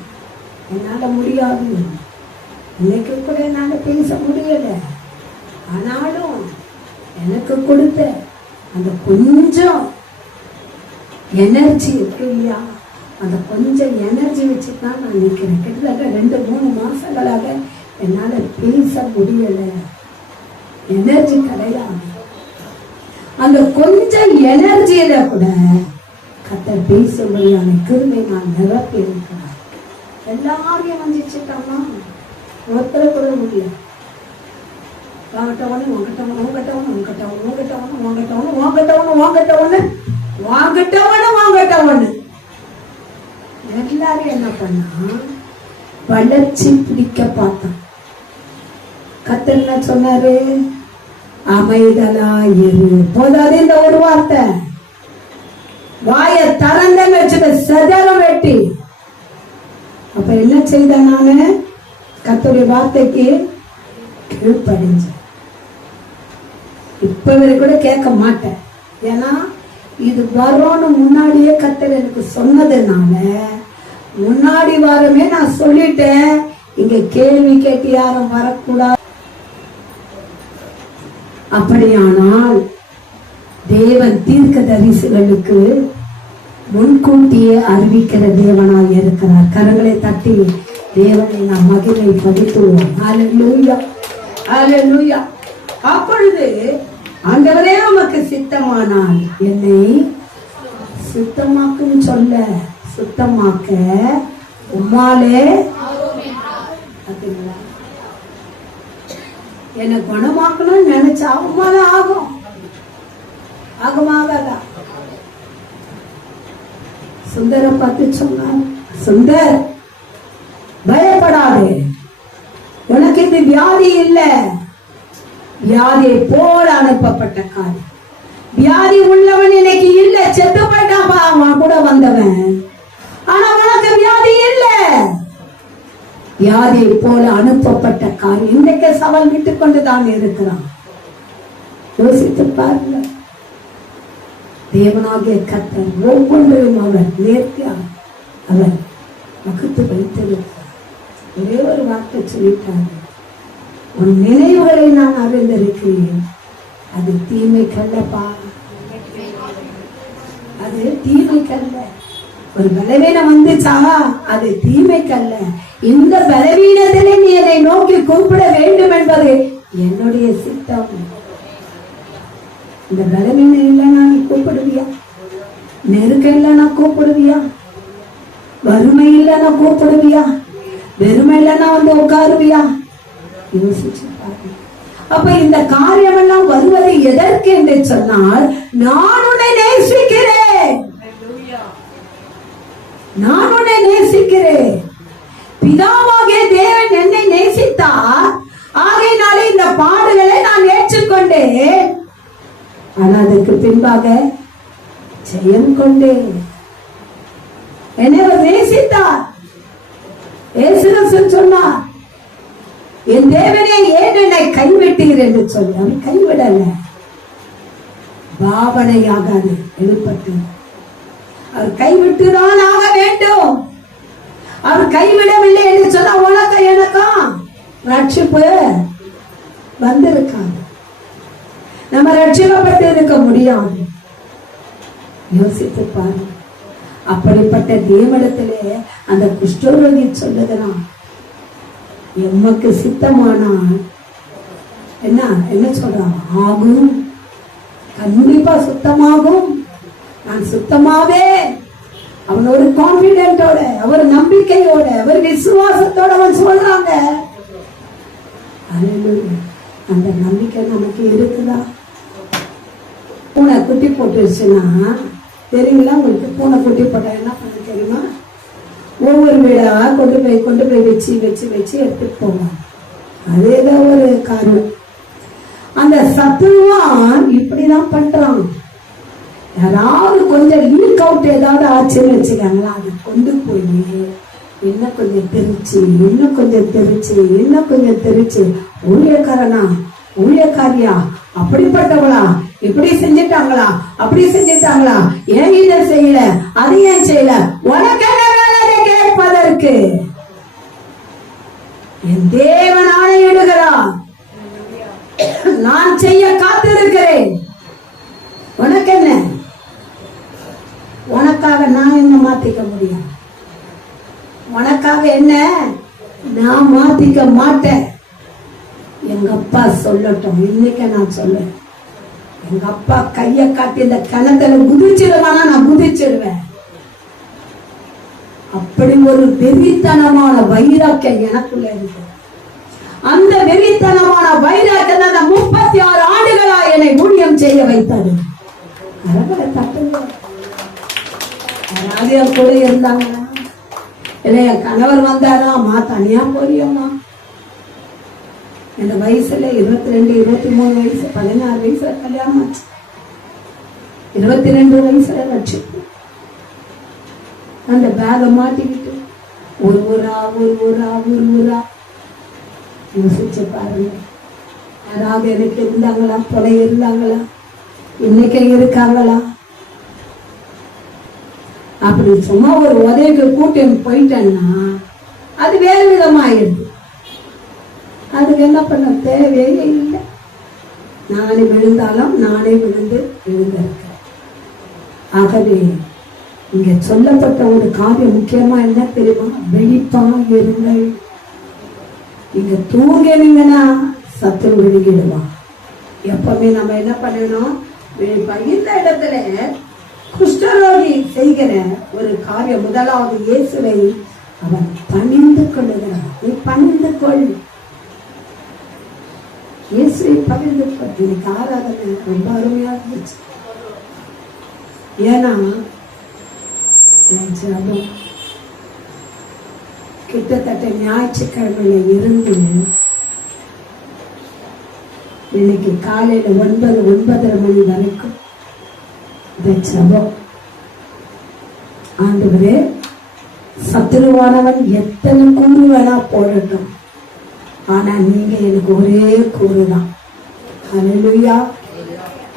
என்னால முடியாது, இன்னைக்கு கூட என்னால பேச முடியல, ஆனாலும் எனக்கு கொடுத்த அந்த கொஞ்சம் எனர்ஜி இருக்கு இல்லையா, அந்த கொஞ்சம் எனர்ஜி வச்சுதான் நான் நிற்கிறேன். கிட்டத்தட்ட 2-3 மாசங்களாக என்னால பேச முடியல, எனர்ஜி கிடையாது. அந்த கொஞ்சம் எனர்ஜியில கூட கர்த்தர் பேசும்படியான கிருபை நான் நிரப்பி இருக்கிறேன். எல்லாரையும் வஞ்சிச்சுட்டாமா, ஒருத்தரை கூட முடியல. எல்லாரும் என்ன பண்ணா, வளர்ச்சி பிடிக்க பார்த்தான். கர்த்தர் என்ன சொன்னாரு? அமைதலாயிரு. போதாது இந்த ஒரு வார்த்தை. வாய திறந்த வச்சுக்க சதரம் வெட்டி. அப்ப என்ன செய்த? நானு கர்த்தருடைய வார்த்தைக்கு கீழ்ப்படிஞ்சேன். இப்ப வரை கூட கேட்க மாட்டேன். ஏன்னா இது வரும்னு முன்னாடியே கர்த்தர் எனக்கு சொன்னதுனால முன்னாடி வாரமே நான் சொல்லிட்டேன், இங்க கேள்வி கேட்டு யாரும் வரக்கூடாது. அப்படியானால் தேவன் தீர்க்கதரிசிகளுக்கு முன்கூட்டியே அறிவிக்கிற தேவனாய் இருக்கிறார். கரங்களை தட்டி தேவனை நாம் மகிமை படுத்துவோம். ஹல்லேலூயா, ஹல்லேலூயா. அப்பொழுது ஆண்டவரே உமக்கு சித்தமானால் என்னை சுத்தமாக்கும் சொல்ல, சுத்தமாக்க உம்மாலே என்னை குணமாக்கணும்னு நினைச்சா உம்மால ஆகும். ஆகுமாகாதா? சுந்தர பார்த்து சொன்னார், சுந்தர் பயப்படாதே, உனக்கு இந்த வியாதி இல்ல, வியாதியை போல அனுப்பப்பட்ட காரியம். வியாதி உள்ளவன் இன்னைக்கு இல்ல, செத்து போயிட்டாப்பா அவன் கூட வந்தவன். ஆனா உனக்கு வியாதி இல்ல, வியாதியை போல அனுப்பப்பட்ட காரியம். இன்றைக்கு சவால் விட்டு கொண்டுதான் இருக்கிறான். யோசித்து பாருங்க. தேவனாகிய கர்த்தர் ஒவ்வொன்றையும் அவர் நேர்த்தியாக அவர் வகுத்து வைத்திருக்கிறார். ஒரே ஒரு வார்த்தை சொல்லிட்டாரு, உன் நினைவுகளை நான் அறிந்திருக்கிறேன், அது தீமைக்கல்லப்பா, அது தீமைக்கல்ல. ஒரு பலவீனம் வந்துச்சா, அது தீமைக்கல்ல. இந்த பலவீனத்திலே நீ என்னை நோக்கி கூப்பிட வேண்டும் என்பது என்னுடைய சித்தம். இந்த பலவீனம் இல்லைன்னா நீ கூப்பிடுவியா? நெருக்கம் இல்லைன்னா கூப்பிடுவியா? வறுமை இல்லைன்னா கூப்பிடுவியா? வெறுமை இல்லைன்னா வந்து உட்காருவியா? யோசிச்சு பாருங்க. அப்ப இந்த காரியம் எல்லாம் வருவது எதற்கு என்று சொன்னால், நான் உன்னை நேசிக்கிறேன், நான் உன்னை நேசிக்கிறேன். பிதாவாகிய தேவன் என்னை நேசித்தார், ஆகையினாலே இந்த பாடுகளை நான் ஏற்றுக்கொண்டேன். ஆனால் அதற்கு பின்பாக ஜெயம் கொண்டேன். என்னை நேசித்தார். இயேசுதான் சொன்னார், என் தேவனே ஏன் என்னை கைவிட்டீர் என்று சொல்லி. அவன் கைவிடல, பாவனையாகாது எழுப்பட்டு அவர் கைவிட்டுதான் ஆக வேண்டும். அவர் கைவிடவில்லை என்று சொன்னா உனக்கு எனக்கும் ரட்சிப்பு வந்திருக்காது, நம்ம ரட்சிக்கப்பட்டு இருக்க முடியாது. யோசித்து பாரு. அப்படிப்பட்ட தேவனிடத்திலே அந்த குஷ்டரோகி சொல்லுகிறான், எமக்கு சித்தமானால் என்ன என்ன சொல்றான்? ஆகும், கண்டிப்பா சுத்தமாகும், நான் சுத்தமாவே. அவன் ஒரு கான்பிடென்டோட, அவர் நம்பிக்கையோட, அவர் விசுவாசத்தோட அவன் சொல்றாங்க. அந்த நம்பிக்கை நமக்கு இருக்குதா? பூனை குட்டி போட்டுருச்சுன்னா தெரியுங்களா உங்களுக்கு? பூனை குட்டி போட்டா என்ன பண்ண தெரியுமா? ஒவ்வொரு வீடா கொண்டு போய் வச்சு எடுத்துட்டு போவாங்க. அதேதான் ஒரு காரணம். அந்த சத்துருவான் இப்படிதான் பண்றான். யாராவது கொஞ்சம் லீக் அவுட் ஏதாவது ஆச்சுன்னு வச்சுக்காங்களா, அதை கொண்டு போய் இன்னும் கொஞ்சம் தெரிச்சு ஊழியக்காரியா அப்படிப்பட்டவளா, இப்படி செஞ்சுட்டாங்களா, ஏன் இதை செய்யல, அது ஏன் செய்யல, உனக்கு என்ன வேலை கேட்பதற்கு என் தேவன் ஆணையிடுகிறார். நான் செய்ய காத்திருக்கிறேன். உனக்கு என்ன? உனக்காக நான் என்ன மாத்திக்க முடியும்? உனக்காக என்ன நான் மாத்திக்க மாட்டேன். எங்க அப்பா சொல்லட்டும். இன்னைக்கு நான் சொல்லுவேன், எங்க அப்பா கைய காட்டி இந்த கிணத்துல குதிச்சிருவானா, நான் குதிச்சிருவேன். அப்படி ஒரு வெறித்தனமான வைராக்கியம் எனக்குள்ள இருக்கு. அந்த வெறித்தனமான வைராக்கியம் அந்த 36 ஆண்டுகளா என்னை ஊழியம் செய்ய வைத்தது. யாராவது கூட இருந்தாங்களா? இல்லை, என் கணவர் வந்தாரா, அம்மா தனியா போறியம்மா. இந்த வயசுல 22, 23 வயசு, 16 வயசுல கல்யாணம் ஆச்சு. 22 வயசுல ரட்சிப்பு. அந்த பேக மாட்டிக்கிட்டு ஒரு ஊரா யோசிச்சு பாருங்க. யாராவது எனக்கு இருந்தாங்களா? துணை இருந்தாங்களா? இன்னைக்கு இருக்காங்களா? அப்படி சும்மா ஒரு உதவிக்கு கூட்டி போயிட்டேன்னா அது வேறு விதமாயிடுது. அதுக்கு என்ன பண்ண தேவையே இல்லை. நானே விழுந்தாலும் நானே விழுந்திருக்கிறேன். ஆகவே இங்க சொல்லப்பட்ட ஒரு காரியம் முக்கியமா என்ன தெரியுமா? விழிப்பா இருங்கள். இங்க தூங்கினீங்கன்னா சத்துரு விழுகிடுவான். எப்பவுமே நம்ம என்ன பண்ணணும்? விழிப்பா. இந்த இடத்துல குஷ்டரோகி செய்கிற ஒரு காரியம், முதலாவது இயேசுவை அவன் பணிந்து கொள்ளுகிறான். நீ பணிந்து கொள், இயேசுவை பணிந்து கொள். இன்னைக்கு ஆராதனை ரொம்ப அருமையா இருந்துச்சு. ஏன்னா கிட்டத்தட்ட ஞாயிற்றுக்கிழமையில இருந்து இன்னைக்கு காலையில 9:30 மணி வரைக்கும் ஆண்டவரே, சத்துருவானவன் எத்தனை கூறு வேணா போடட்டும், ஆனா நீங்க எனக்கு ஒரே கூறுதான். அல்லேலூயா,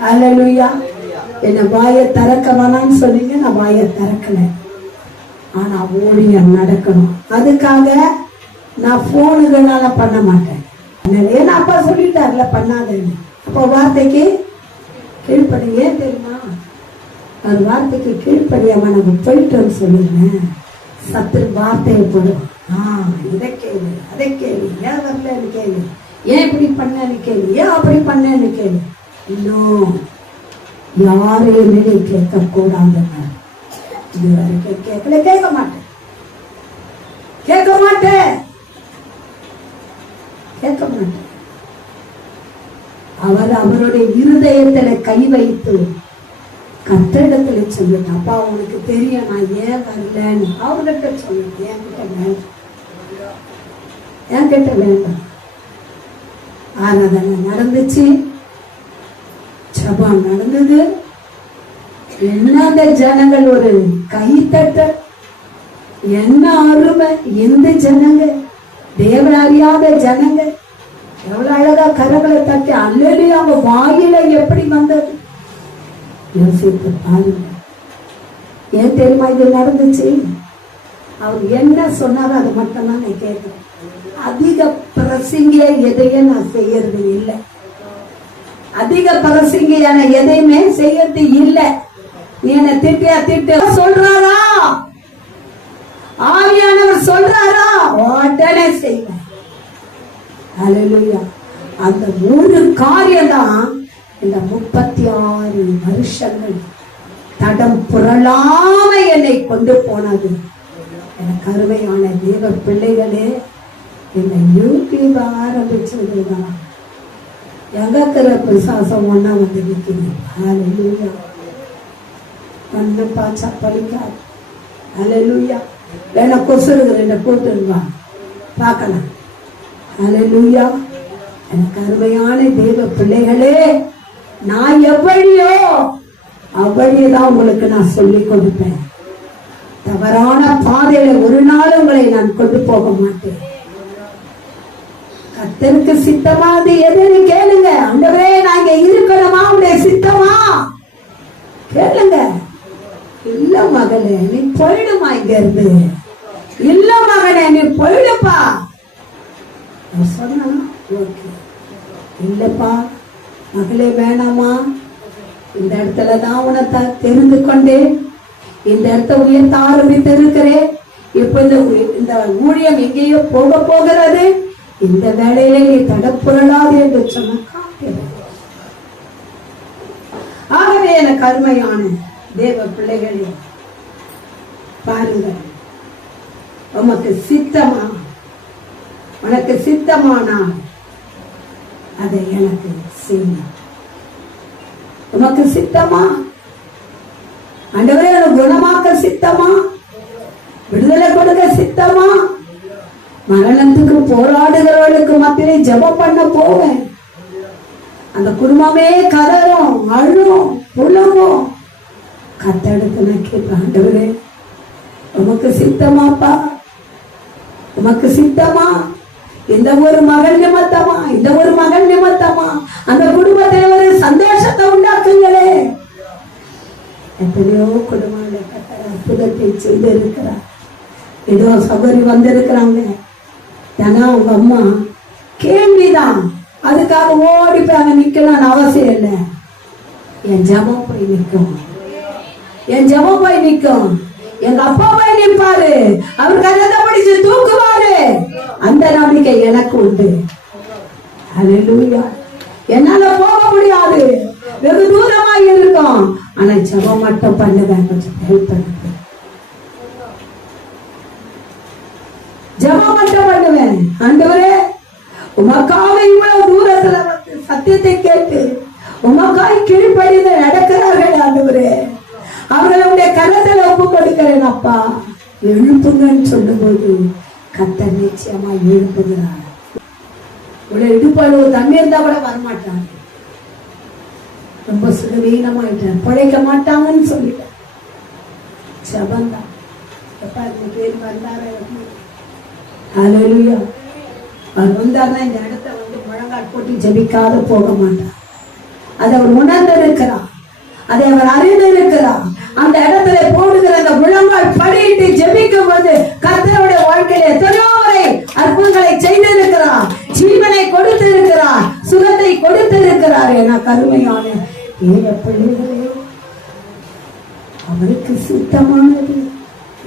அல்லேலூயா. என்ன வாயை திறக்க வேணான்னு சொன்னீங்க, நான் வாயை திறக்கல. ஆனா ஊழியம் நடக்கணும். அதுக்காக நான் போனுக்குனால பண்ண மாட்டேன். ஏன்னா அப்பா சொல்லிட்டார்ல பண்ணாதேன்னு. அப்போ வார்த்தைக்கு கீழ்ப்படி. ஏன் தெரியுமா? ஒரு வார்த்தைக்கு கீழ்ப்படியாம நம்ம போயிட்டோன்னு சொல்லுங்க, சத்துரு வார்த்தையை போடுவோம். இதை கேளு, அதை கேளு, ஏன் வரலன்னு கேளு, ஏன் இப்படி பண்ணன்னு கேளு, ஏன் அப்படி பண்ணன்னு கேளு. இன்னும் யாரையுமே நீ கேட்க கூடாது. இது வரைக்கும் கேட்கல, கேட்க மாட்டேன். அவர் அவருடைய இருதயத்துல கை வைத்து கத்திடத்துல சொல்லுங்க, அப்பா உனக்கு தெரியும் நான் ஏன் வரலன்னு அவர்கிட்ட சொல்லுங்க. என்கிட்ட வேண்டாம். ஆராதனை நடந்துச்சு, ஜெபம் நடந்தது. என்ன ஜனங்கள் ஒரு கைத்தட்ட, என்ன அருமை. எந்த ஜனங்க, தேவன் அறியாத ஜனங்க எவ்வளவு அழகா கரங்களை தட்டி அல்லது அவங்க வாயில எப்படி வந்தது யோசித்து பாருங்க. ஏன் தெரியுமா இது நடந்துச்சு? அவர் என்ன சொன்னாரோ அது மட்டும்தான் நான் கேட்கிறேன். அதிக பிரசங்கிய எதையும் நான் செய்யறது இல்லை. அதிக பிரசங்கியான எதையுமே செய்யறது இல்லை. நீ என்ன திட்ட சொல்றாரா, ஆவியானவர் சொல்றாரா, உடனே செய்வேன். அல்லேலூயா. அந்த ஒரு காரியம் தான் இந்த 36 வருஷங்கள் தடம் புரளாம என்னை கொண்டு போனது. எனக்கு அருமையான தேவ பிள்ளைகளே, இந்த யூடியூப் ஆரம்பிச்சதுதான் எங்கக்கிற பிசாசம் ஒன்னா வந்து நிற்குது. அல்லேலூயா. கண்ணு பாச்சா பலிக்காது. அல்லேலூயா. வேணா கொசுருக்கு 2 கூட்டுருவா பார்க்கலாம். ஹல்லேலூயா. எனக்கு அருமையான தேவ பிள்ளைகளே, நான் எவ்வளியோ அவ்வழியதான் உங்களுக்கு நான் சொல்லி கொடுப்பேன். தவறான பாதையில ஒரு நாள் உங்களை நான் கொண்டு போக மாட்டேன். கர்த்தருக்கு சித்தமா அது எதுன்னு கேளுங்க. ஆண்டவரே, நாங்க இருக்கணுமா உடைய சித்தமா கேளுங்க. இல்ல மகளே, நீ போயிடுமா இங்க இருந்து. இல்ல மகனே, நீ போயிடுப்பா சொன்னா ஓகே. இல்லப்பா மகளே, வேணாமா, இந்த இடத்துலதான் உன்னை தெரிந்து கொண்டேன், இந்த இடத்த உயர்த்த ஆரம்பித்து இருக்கிறேன், இப்ப இந்த ஊழியம் எங்கேயோ போக போகிறது, இந்த வேலையில நீ தடப்புரளாது என்று சொன்ன. ஆகவே எனக்கு அருமையான தேவ பிள்ளைகளே, பாருங்கள், உமக்கு சித்தமா, உனக்கு சித்தமானா அதை எனக்கு செய்ய. உமக்கு சித்தமா ஆண்டவரே, உனக்கு குணமாக்க சித்தமா, விடுதலை கொடுக்க சித்தமா, மரணத்துக்கு போராடுகிறவர்களுக்கு மத்தியிலே ஜெபம் பண்ண போவேன். அந்த குடும்பமே கதறும், அழும், புலம்பும். கத்தெடுத்து நான் கேட்பேன், ஆண்டவரே உமக்கு சித்தமாப்பா, உமக்கு சித்தமா, இந்த ஒரு மகன் நிமித்தமா, இந்த ஒரு மகன் நிமித்தமா அந்த குடும்பத்தில் ஒரு சந்தோஷத்தை உண்டாக்குங்களே. எத்தனையோ குடும்பங்களை கத்தர் அற்புதத்தை செய்து இருக்கிறார். ஏதோ சகோதரி வந்திருக்கிறாங்க, ஏன்னா உங்க அம்மா கேள்விதான், அதுக்காக ஓடி போய் அங்க நிக்கணும்னு அவசியம் இல்லை. என் ஜெபம் போய் நிற்கும், என் ஜெபம் போய் நிற்கும். எங்க அப்பா போய் நிற்பாரு, அவர் கரத்தை பிடிச்சு தூக்குவாரு. அந்த நம்பிக்கை எனக்கு உண்டு. ஹல்லேலூயா. என்னால போக முடியாது, வெகு தூரமா இருக்கும், ஆனா ஜெபம் மட்டும் பண்ணுவேன், கொஞ்சம் ஹெல்ப் பண்ணுவேன், ஜெபம் மட்டும் பண்ணுவேன். ஆண்டவரே, உமக்காக இவ்வளவு தூரத்துல வந்து சத்தியத்தை கேட்டு உமக்காய் கீழ்ப்படிந்து நடக்கிறார்கள். ஆண்டவரே, அவர்களுடைய கரத்துல ஒப்பு கொடுக்கிறேன். அப்பா, எழுப்புங்கன்னு சொல்லும் போது கர்த்தர் நிச்சயமா எழுப்புகிறார். உள்ள இடுப்பளவு தண்ணி இருந்தா கூட வரமாட்டாங்க, ரொம்ப சுகவீனமாயிட்டார், பிழைக்க மாட்டாங்கன்னு சொல்லிட்டார். ஜபந்தான். எப்பா இந்த பேர் வந்தாரு, ஹல்லேலூயா. அவர் வந்தார்னா இந்த இடத்த வந்து முழங்கால் போட்டு ஜெபிக்காத போக மாட்டார். அதை அவர் உணர்ந்து இருக்கிறார், அதை அவர் அறிந்து இருக்கிறார். அந்த இடத்துல போடுகிற அந்த முழங்கால் படியிட்டு ஜெபிக்கும் போது கர்த்தருடைய வாழ்க்கையில எத்தனையோ முறை அற்புதங்களை செய்திருக்கிறார், ஜீவனை கொடுத்து இருக்கிறார், சுகத்தை கொடுத்து இருக்கிறார். என கருமையான தேவ பிள்ளைகளே, அவருக்கு சித்தமானது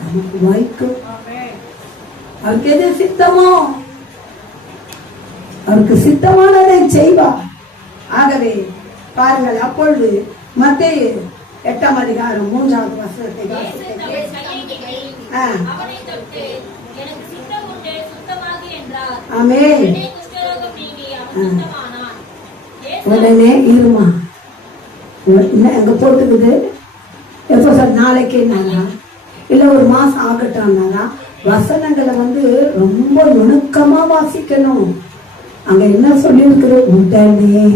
நமக்கு வாய்க்கும். அவருக்கு எது சித்தமோ அவருக்கு சித்தமானதை செய்வார். ஆகவே பாருங்கள், அப்பொழுது மத்தேயு 8ஆம் அதிகாரம் 3வது வசனத்தை ஆமென். உடனே இருமா எங்க போட்டுக்குது, எப்போ சார் நாளைக்கு என்னாரா இல்ல ஒரு மாசம் ஆகட்டான்னாரா? வசனங்களை வந்து ரொம்ப நுணுக்கமா வாசிக்கணும். அங்க என்ன சொல்லி இருக்கிற உடனே.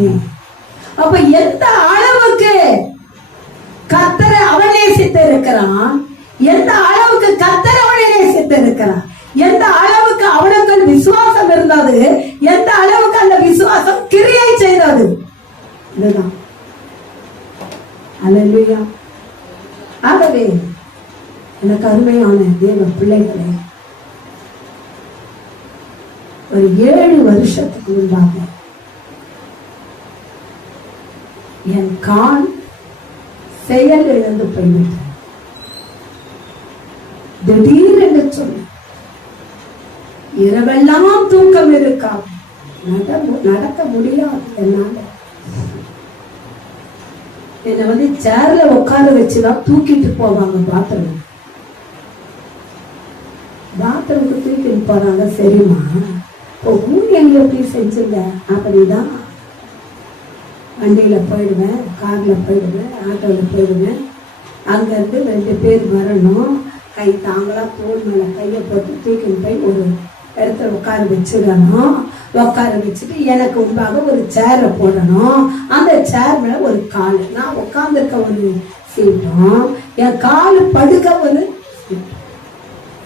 அப்ப எந்த அளவுக்கு கர்த்தரை அவன் நேசித்து இருக்கிறான், எந்த அளவுக்கு கர்த்தரை அவனை நேசித்து இருக்கிறான், எந்த அளவுக்கு அவனுக்கு விசுவாசம் இருந்தது, எந்த அளவுக்கு அந்த விசுவாசம் கிரியை செய்தது. இதுதான். அல்லேலூயா. ஆகவே எனக்கு அருமையான தேவ பிள்ளைகளே, ஒரு 7 வருஷத்துக்கு முன்பாக என் கால் செயல் இழந்து போய்விட்டேன். திடீரென்று சொன்ன இரவெல்லாம் தூக்கம் இருக்காது, நடக்க முடியாது. என்னால என்னை வந்து சேர்ல உட்கார வச்சுதான் தூக்கிட்டு போவாங்க பாத்ரூம். பாத்ரூமுக்கு தூக்கிட்டு போறாங்க. சரிம்மா, இப்போ ஊழியம் எப்படி செஞ்சுங்க? அப்படிதான். வண்டியில போயிடுவேன், கார்ல போயிடுவேன், ஆட்டோல போயிடுவேன். அங்கிருந்து 2 பேர் வரணும், கை தாங்களா தோல் மேல கையை போட்டு தூக்கின்னு போய் ஒரு இடத்துல உட்கார வச்சிடணும். உட்கார வச்சுட்டு எனக்கு முன்பாக ஒரு சேரை போடணும். அந்த சேர் மேல ஒரு கால், நான் உட்காந்துருக்க ஒரு சீட்டும் என் கால் படுக்க ஒரு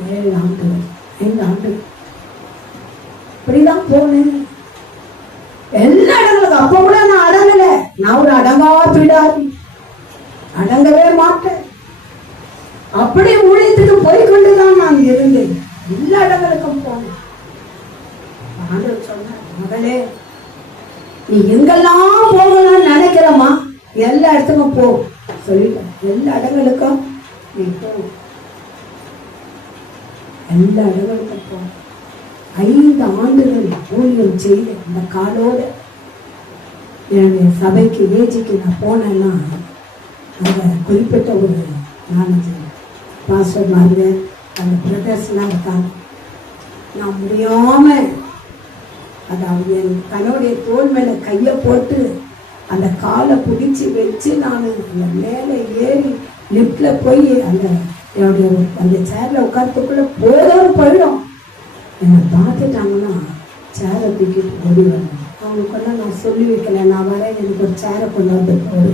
7 ஆண்டுகள் 5 ஆண்டுகள் இப்படிதான் போனேன் எல்லா இடங்களுக்கு. அப்ப கூட நான் அடங்கல. நான் ஒரு அடங்கா பிடாரி, அடங்கவே மாட்டேன். அப்படி ஊழியத்துக்கு போய்கொண்டுதான் நான் இருந்தேன். எல்லா இடங்களுக்கும் போனேன். ஆண்டவர் சொன்னார், மகளே நீ எங்கெல்லாம் போகணும்னு நினைக்கிறமா எல்லா இடத்துக்கும் போ சொல்லிட்டேன். எல்லா இடங்களுக்கும் நீ போ, எல்லா இடங்களுக்கும் போ. 5 ஆண்டுகள் ஊழியம் செய்து அந்த காலோட என்னுடைய சபைக்கு ஏஜிக்கு நான் போனேன்னா அந்த குறிப்பிட்ட ஒரு 4 பாஸ்டர்மாருங்க அந்த பிரதர்ஸ்லாம் இருக்காங்க. நான் முடியாம அதாவது என் தன்னுடைய தோல் மேல கையை போட்டு அந்த காலை பிடிச்சி வச்சு நான் அந்த மேலே ஏறி லிப்ட்ல போய் அந்த என்னுடைய அந்த சேர்ல உட்காரத்துக்குள்ள போயிடும். என்னை பார்த்துட்டாங்கன்னா சேரை தூக்கிட்டு ஓடி வரணும். அவங்களுக்கெல்லாம் நான் சொல்லி வைக்கல, நான் வரேன், எனக்கு ஒரு சேரை கொண்டு வந்து போடு.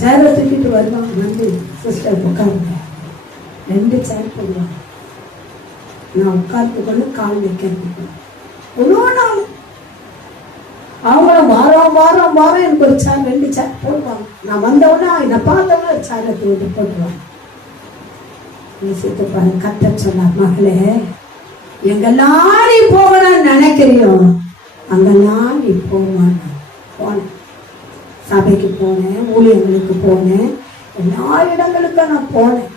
சேரை தூக்கிட்டு வருவாங்க. வந்து சிஸ்டர் உட்காருங்க, 2 சேர் போடுவாங்க. நான் உட்கார்ந்து கொண்டு கால் வைக்கிறதுக்கு ஒரு நாள் அவங்களும் வாரம் எனக்கு ஒரு சேர் 2 சேர் போடுவாங்க. நான் வந்தவொடனே என்னை பார்த்தவொடனே சேரை தூக்கிட்டு போட்டுருவாங்க. பாரு, கர்த்தர் சொன்னார், மகளே எங்கெல்லாம் நீ போகணும்னு நினைக்கிறியோ அங்கெல்லாம் நீ போகணும். போனேன், சபைக்கு போனேன், ஊழியர்களுக்கு போனேன், எல்லா இடங்களுக்கும் நான் போனேன்.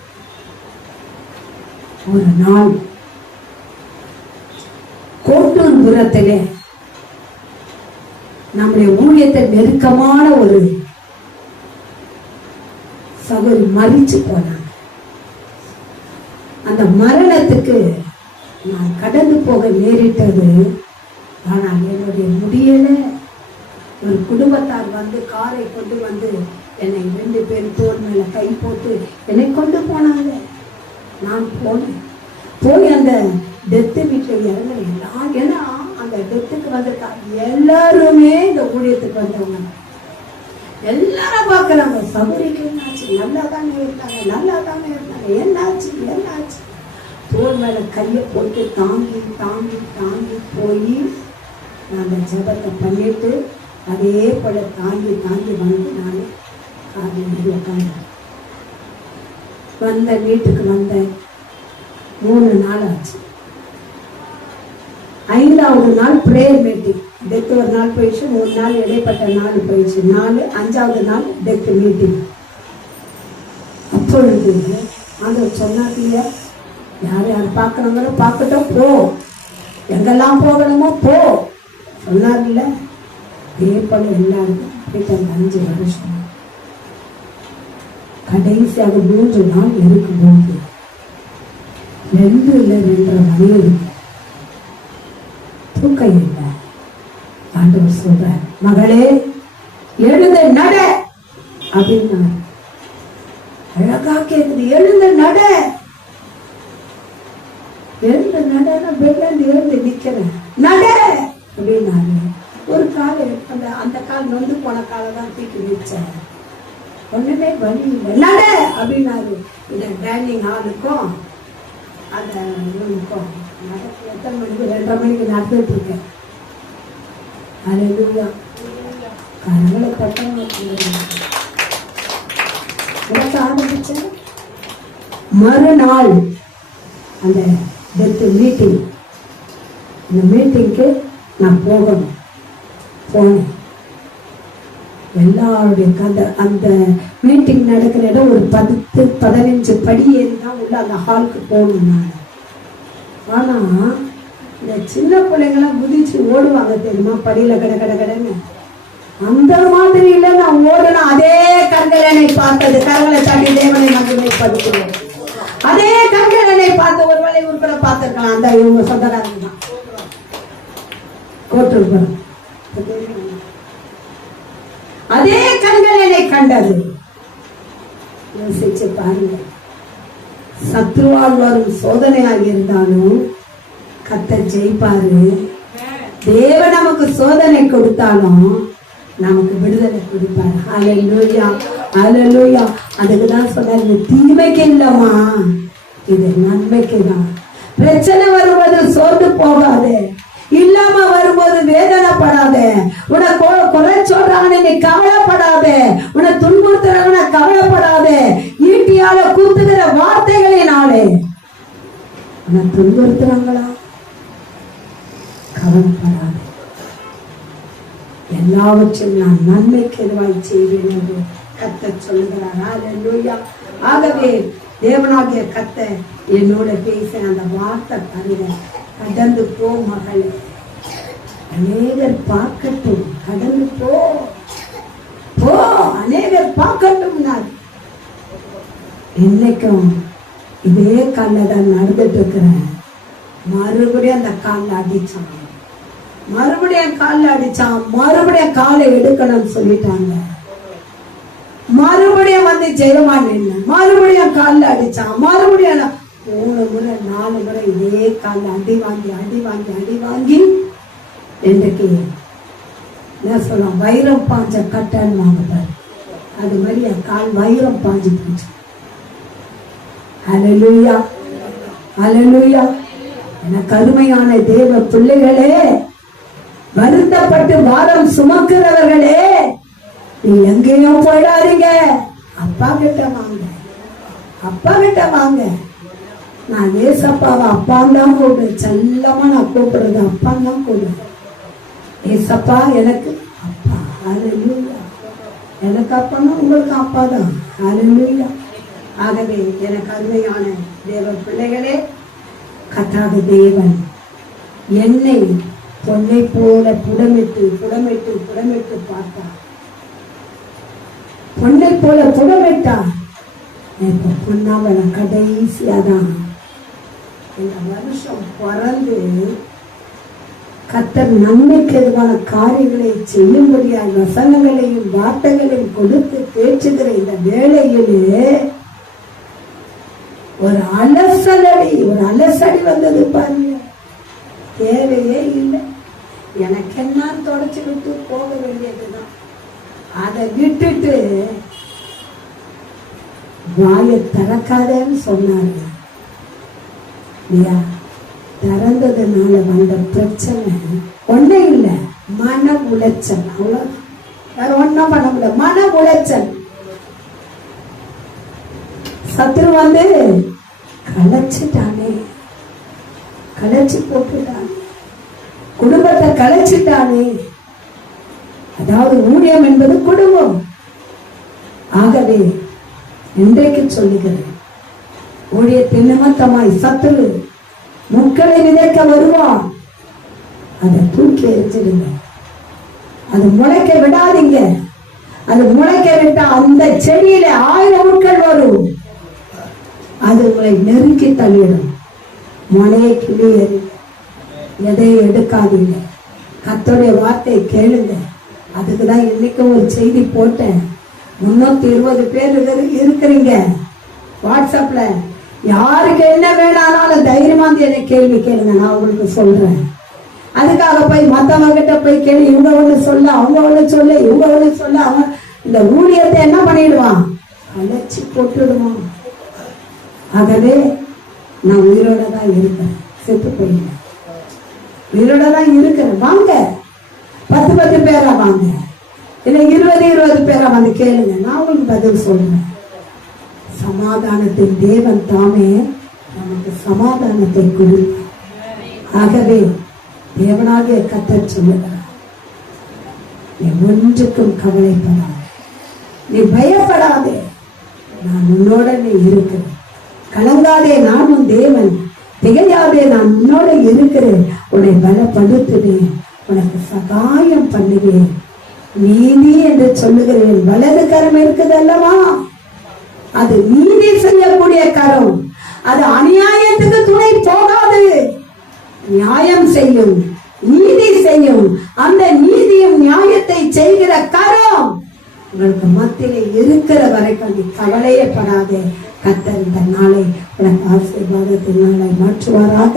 ஒரு நாள் கோட்டூர்புரத்திலே நம்முடைய ஊழியத்தை நெருக்கமான ஒரு சகோதரி மரிச்சு போனாங்க. அந்த மரணத்துக்கு நான் கடந்து போக நேரிட்டது. ஆனால் என்னுடைய முடியல. ஒரு குடும்பத்தார் வந்து காரை கொண்டு வந்து என்னை 2 பேர் தோல் மேல கை போட்டு என்னை கொண்டு போனாங்க. நான் போனேன். போய் அந்த டெத்து வீட்டில் இறங்க. ஏன்னா அந்த டெத்துக்கு வந்திருக்காங்க எல்லாருமே இந்த ஊழியத்துக்கு வந்தவங்க. எல்லாரும் பார்க்கறாங்க, சபரிக்கு என்னாச்சு, நல்லா தானே இருந்தாங்க, என்னாச்சு. தோல் மேல கையை போட்டு தாங்கி போய் நான் அந்த ஜபத்தை பண்ணிட்டு அதே போல தாங்கி வந்து நான் காலையில் உட்காந்தேன். வீட்டுக்கு வந்தேன். 3 நாள் ஆச்சு. 5வது நாள் பிரேயர் மீட்டிங். டெத் ஒரு நாள் போயிடுச்சு, 3 நாள் இடைப்பட்ட நாள் போயிடுச்சு. 5வது நாள் டெத் மீட்டிங். அப்பொழுது ஆண்டவர் சொன்னாங்க, யார் பார்க்கணுங்களோ பார்க்கட்டும், போ, எங்கெல்லாம் போகணுமோ போ சொன்னார்ல. அதே போல எல்லாருக்கும் போயிட்டு அந்த 5 வருஷம் கடைசியாக 3 நாள் இருக்கும்போது 2 இல்லை 2:30 மணி இருக்கும். தூக்கம் இல்லை. ஆண்டவர் சொல்றார், மகளே எழுந்து நட அப்படின்னா. அழகா கேக்குது, எழுந்து நட. எழுந்து நடன பெட்ல எழுந்து நிக்கிறேன், நட அப்படின்னாரு. ஒரு கால் அந்த கால் நொந்து போன காலை தான் தூக்கி வச்சேன். ஒண்ணுமே வழி இல்லை, நட அப்படின்னாரு. இந்த டைனிங் ஹாலுக்கும் அந்த ரூமுக்கும் எத்தனை மணிக்கு 2:30 மணிக்கு நடந்துட்டு இருக்கேன். அல்லேலூயா. கரங்களை பட்டவங்க ஆரம்பிச்சேன். மறுநாள் அந்த டெத் மீட்டிங், அந்த மீட்டிங்க்கு நான் போனேன். எல்லாருடைய அந்த மீட்டிங் நடக்கிற இடம் ஒரு 10-15 படி ஏறி தான் உள்ள அந்த ஹாலுக்கு போகணும் நான். ஆனா இந்த சின்ன பிள்ளைங்களாம் குதிச்சு ஓடுவாங்க தெரியுமா, படியில கடன்னு. அந்த மாதிரி இல்லை, நான் ஓடணும். அதே கண்களை பார்த்தது, கரங்களை சாட்டி தேவனை மகிமைப்படுத்துவேன். அதே கண்களை பார்த்து ஒரு வேலை உட்பட பார்த்திருக்கலாம். அந்த இவங்க சொந்தக்காரங்க தான் கோட்டூர்புரம். அதே கண்கள் என்னை கண்டது. யோசிச்சு பாருங்க. சத்ருவால் வரும் சோதனையாக இருந்தாலும் கர்த்தர் ஜெயிப்பாரு. தேவன் நமக்கு சோதனை கொடுத்தாலும் நமக்கு விடுதலை கொடுப்பாரு. ஹல்லேலூயா, ஹல்லேலூயா. அதுக்கு தான் சொன்னாரு, தீமைக்கு இல்லம்மா, இது நன்மைக்கு தான். பிரச்சனை வரும்போது சோர்ந்து போகாதே, இல்லாம வரும்போது வேதனைப்படாதே, உன்னை குறை சொல்றாங்கன்னு நீ கவலைப்படாதே, உன்னை துன்புறுத்துறாங்கன்னு கவலைப்படாதே, ஈட்டியால குத்துகிற வார்த்தைகளினாலே உன்னை துன்புறுத்துறாங்களா, கவலைப்படாதே, எல்லாவற்றையும் நான் நன்மைக்கு எதுவாய் செய்வேன் என்று கர்த்தர் சொல்லுகிறார். ஹல்லேலூயா. ஆகவே தேவனாகிய கர்த்தர் என்னோட பேசின அந்த வார்த்தை பாருங்க, கடந்து போ மகளே, அநேகர் பார்க்கட்டும், கடந்து போ போ, அநேகர் பார்க்கட்டும். நான் இன்னைக்கும் இதே காலில் தான் நடந்துட்டு இருக்கிறேன். மறுபடியும் அந்த காலில் அடிச்சான், மறுபடியும் காலில் அடிச்சான், மறுபடியும் காலை எடுக்கணும்னு சொல்லிட்டாங்க. மறுபடியும் வந்து ஜெயமா நின்று மறுபடியும் காலில் அடிச்சான், மறுபடியும் 3 முறை 4 முறை இதே காலில் அடி வாங்கி அடி வாங்கி அடி வாங்கி இன்றைக்கு என்ன சொல்லலாம், வைரம் பாஞ்ச கட்டன்னு வாங்கப்பாரு, அது மாதிரி என் கால் வைரம் பாஞ்சு போச்சு. ஹல்லேலூயா, ஹல்லேலூயா. எனக்கு அருமையான தேவ பிள்ளைகளே, வருத்தப்பட்டு பாரம் சுமக்கிறவர்களே, நீ எங்கேயும் போயிடாதீங்க, அப்பா கிட்ட வாங்க, அப்பா கிட்ட வாங்க. நான் ஏசப்பாவை அப்பான் தான் கூப்பிடுறேன், செல்லமா நான் கூப்பிடுறது அப்பான் தான் கூப்பிடுறேன். ஏசப்பா எனக்கு அப்பா. ஹல்லேலூயா. எனக்கு அப்பான்னா உங்களுக்கு அப்பா தான். ஹல்லேலூயா. ஆகவே எனக்கு அருமையான தேவ பிள்ளைகளே, கர்த்தராகிய தேவன் என்னை பொன்னை போல புடமிட்டு புடமிட்டு புடமிட்டு பார்த்தார். பொன்னை போல புடமிட்டார். இப்ப பொன்னாவன கடைசியாதான் இந்த வருஷம் பிறந்து கர்த்தர் நன்மைக்கு எதுவான காரியங்களை செய்யும்படியாய் வசனங்களையும் வார்த்தைகளையும் கொடுத்து பேச்சுகிற இந்த வேளையிலே ஒரு அலசடி வந்தது பாருங்க. தேவையே இல்லை, எனக்கு என்ன தொடச்சு விட்டு போக வேண்டியதுதான். அதை விட்டுட்டு வாயை திறக்காதேன்னு சொன்னாங்க. திறந்ததுனால வந்த பிரச்சனை ஒண்ணே இல்லை, மன உளைச்சல். அவ்வளோ, வேற ஒன்றும் பண்ண முடியல, மன உளைச்சல். சத்துரு வந்து கலைச்சிட்டானே, கலைச்சு போட்டுட்டானே, குடும்பத்தை கலைச்சிட்டானே. அதாவது ஊழியம் என்பது குடும்பம். ஆகவே இன்றைக்கு சொல்லுகிறேன், ஊழியத்தின் நிமித்தமாய் சத்துரு முட்களை விதைக்க வருவான். அதை தூக்கி எரிஞ்சிடுங்க, அது முளைக்க விடாதீங்க. அது முளைக்க விட்டா அந்த செடியில 1000 முட்கள் வரும், அது உங்களை நெருக்கி தள்ளிடும். முளையை கிளியறி எதை எடுக்காதீங்க, கர்த்தருடைய வார்த்தை கேளுங்க. அதுக்குதான் இன்னைக்கு ஒரு செய்தி போட்டேன். 320 பேர் இருக்கிறீங்க வாட்ஸ்அப்ல. யாருக்கு என்ன வேணாலும் தைரியமா என்னை கேள்வி கேளுங்க, நான் உங்களுக்கு சொல்றேன். அதுக்காக போய் மத்தவங்க கிட்ட போய் கேள்வி, இவங்க ஒண்ணு சொல்ல, அவங்க ஒண்ணு சொல்ல, இவங்க ஒண்ணு சொல்ல, அவங்க இந்த ஊழியத்தை என்ன பண்ணிடுவான், அழைச்சி போட்டுடுவான். ஆகவே நான் உயிரோட தான் இருக்கிறேன், செத்து போயிட்டேன், உயிரோட தான் இருக்கிறேன். வாங்க, 10 பேரா வாங்க, இல்ல 20 பேரா வந்து கேளுங்க, நான் உங்களுக்கு பதில் சொல்றேன். சமாதானத்தின் தேவன் தாமே நமக்கு சமாதானத்தை கொடுப்பார். ஆகவே தேவனாகிய கர்த்தர் சொல்லுகிறார், நீ ஒன்றுக்கும் கவலைப்படாதே, நீ பயப்படாதே, நான் உன்னோட நீ இருக்கிறேன். கலங்காதே, நானும் தேவன், திகையாதே, நான் உன்னோட இருக்கிறேன். உன்னை பலப்படுத்துவேன், உனக்கு சகாயம் பண்ணுவேன். நீதி என்று சொல்லுகிறேன். வலது கரம் இருக்குது அல்லவா, அது நீதி செய்யக்கூடிய கரம். அது அநியாயத்துக்கு துணை போகாது, நியாயம் செய்யும், நீதி செய்யும். அந்த நீதியும் நியாயத்தை செய்கிற கரம் உங்களுக்கு மத்தியில இருக்கிற வரைக்கும் நீ கவலையப்படாதே. கர்த்தர் இந்த நாளை உனக்கு ஆசீர்வாதத்தின் நாளை மாற்றுவாராக.